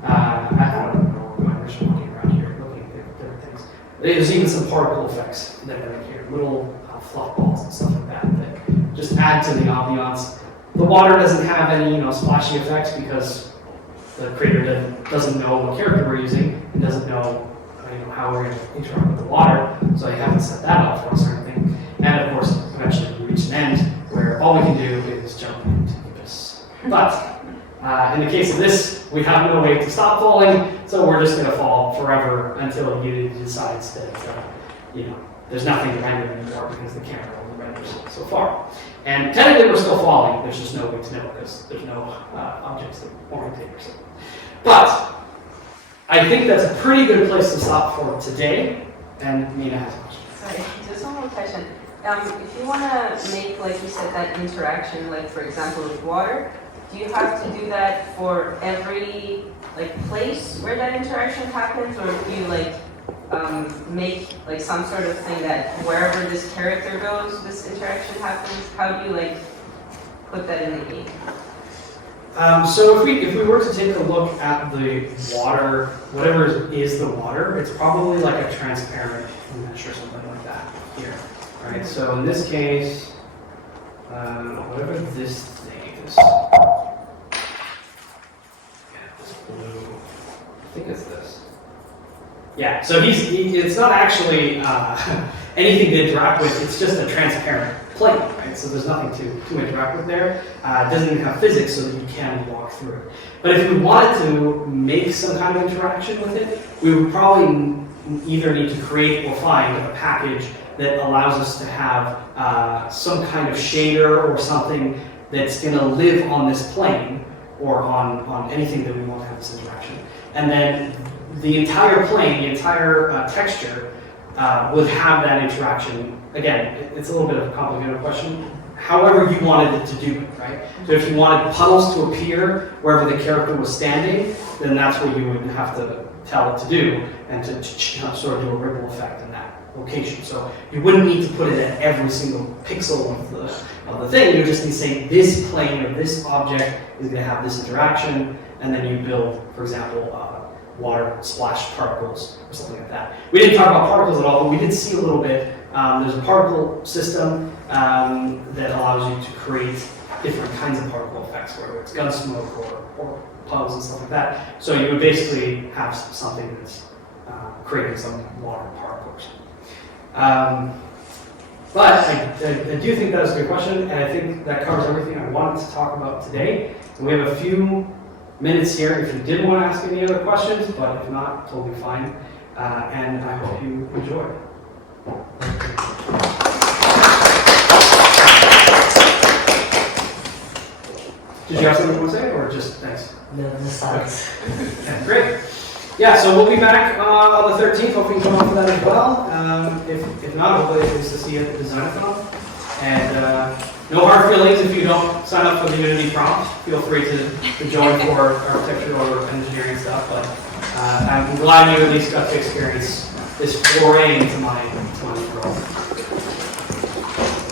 I don't know, I'm just walking around here looking at different things. There's even some particle effects that are in here, little fluff balls and stuff like that that just add to the ambiance. The water doesn't have any, splashy effects because the creator doesn't know what character we're using and doesn't know, how we're going to interact with the water, so I haven't set that up for us or anything. And of course, eventually we reach an end where all we can do is jump into the abyss. But in the case of this, we have no way to stop falling, so we're just going to fall forever until Unity decides that there's nothing to render anymore because the camera only renders so far. And technically we're still falling, there's just no way to know because there's no objects that orientate or something. But I think that's a pretty good place to stop for today. And Nina has a question. Sorry, just one more question. If you want to make, like you said, that interaction, like for example with water, do you have to do that for every place where that interaction happens, or do you make some sort of thing that wherever this character goes, this interaction happens? How do you put that in the game? So if we were to take a look at the water, whatever is the water, it's probably like a transparent mesh or something like that here, right? So in this case, whatever this thing is, this blue, I think it's this. Yeah, so it's not actually anything to interact with, it's just a transparent plane, right? So there's nothing to interact with there. It doesn't even have physics so that you can walk through it. But if we wanted to make some kind of interaction with it, we would probably either need to create or find a package that allows us to have some kind of shader or something that's going to live on this plane or on anything that we want to have this interaction. And then the entire plane, the entire texture would have that interaction. Again, it's a little bit of a complicated question. However you wanted it to do it, right? So if you wanted puddles to appear wherever the character was standing, then that's what you would have to tell it to do, and to sort of do a ripple effect in that location. So you wouldn't need to put it at every single pixel of the thing. You just need to say this plane or this object is going to have this interaction, and then you build, for example, water splash particles or something like that. We didn't talk about particles at all, but we did see a little bit. There's a particle system that allows you to create different kinds of particle effects, whether it's gun smoke or puddles and stuff like that. So you would basically have something that's creating some water particles. But I do think that is a good question, and I think that covers everything I wanted to talk about today. And we have a few minutes here if you did want to ask any other questions, but if not, totally fine. And I hope you enjoy. Did you have something you want to say, or just thanks? No, the sides. Okay, great. Yeah, so we'll be back on the 13th. Hopefully you can come up for that as well. If not, hopefully it's nice to see you at the Design-a-thon. And no hard feelings if you don't sign up for the Unity prompt. Feel free to join for architecture or engineering stuff. But I'm glad you at least got to experience this foray into my world.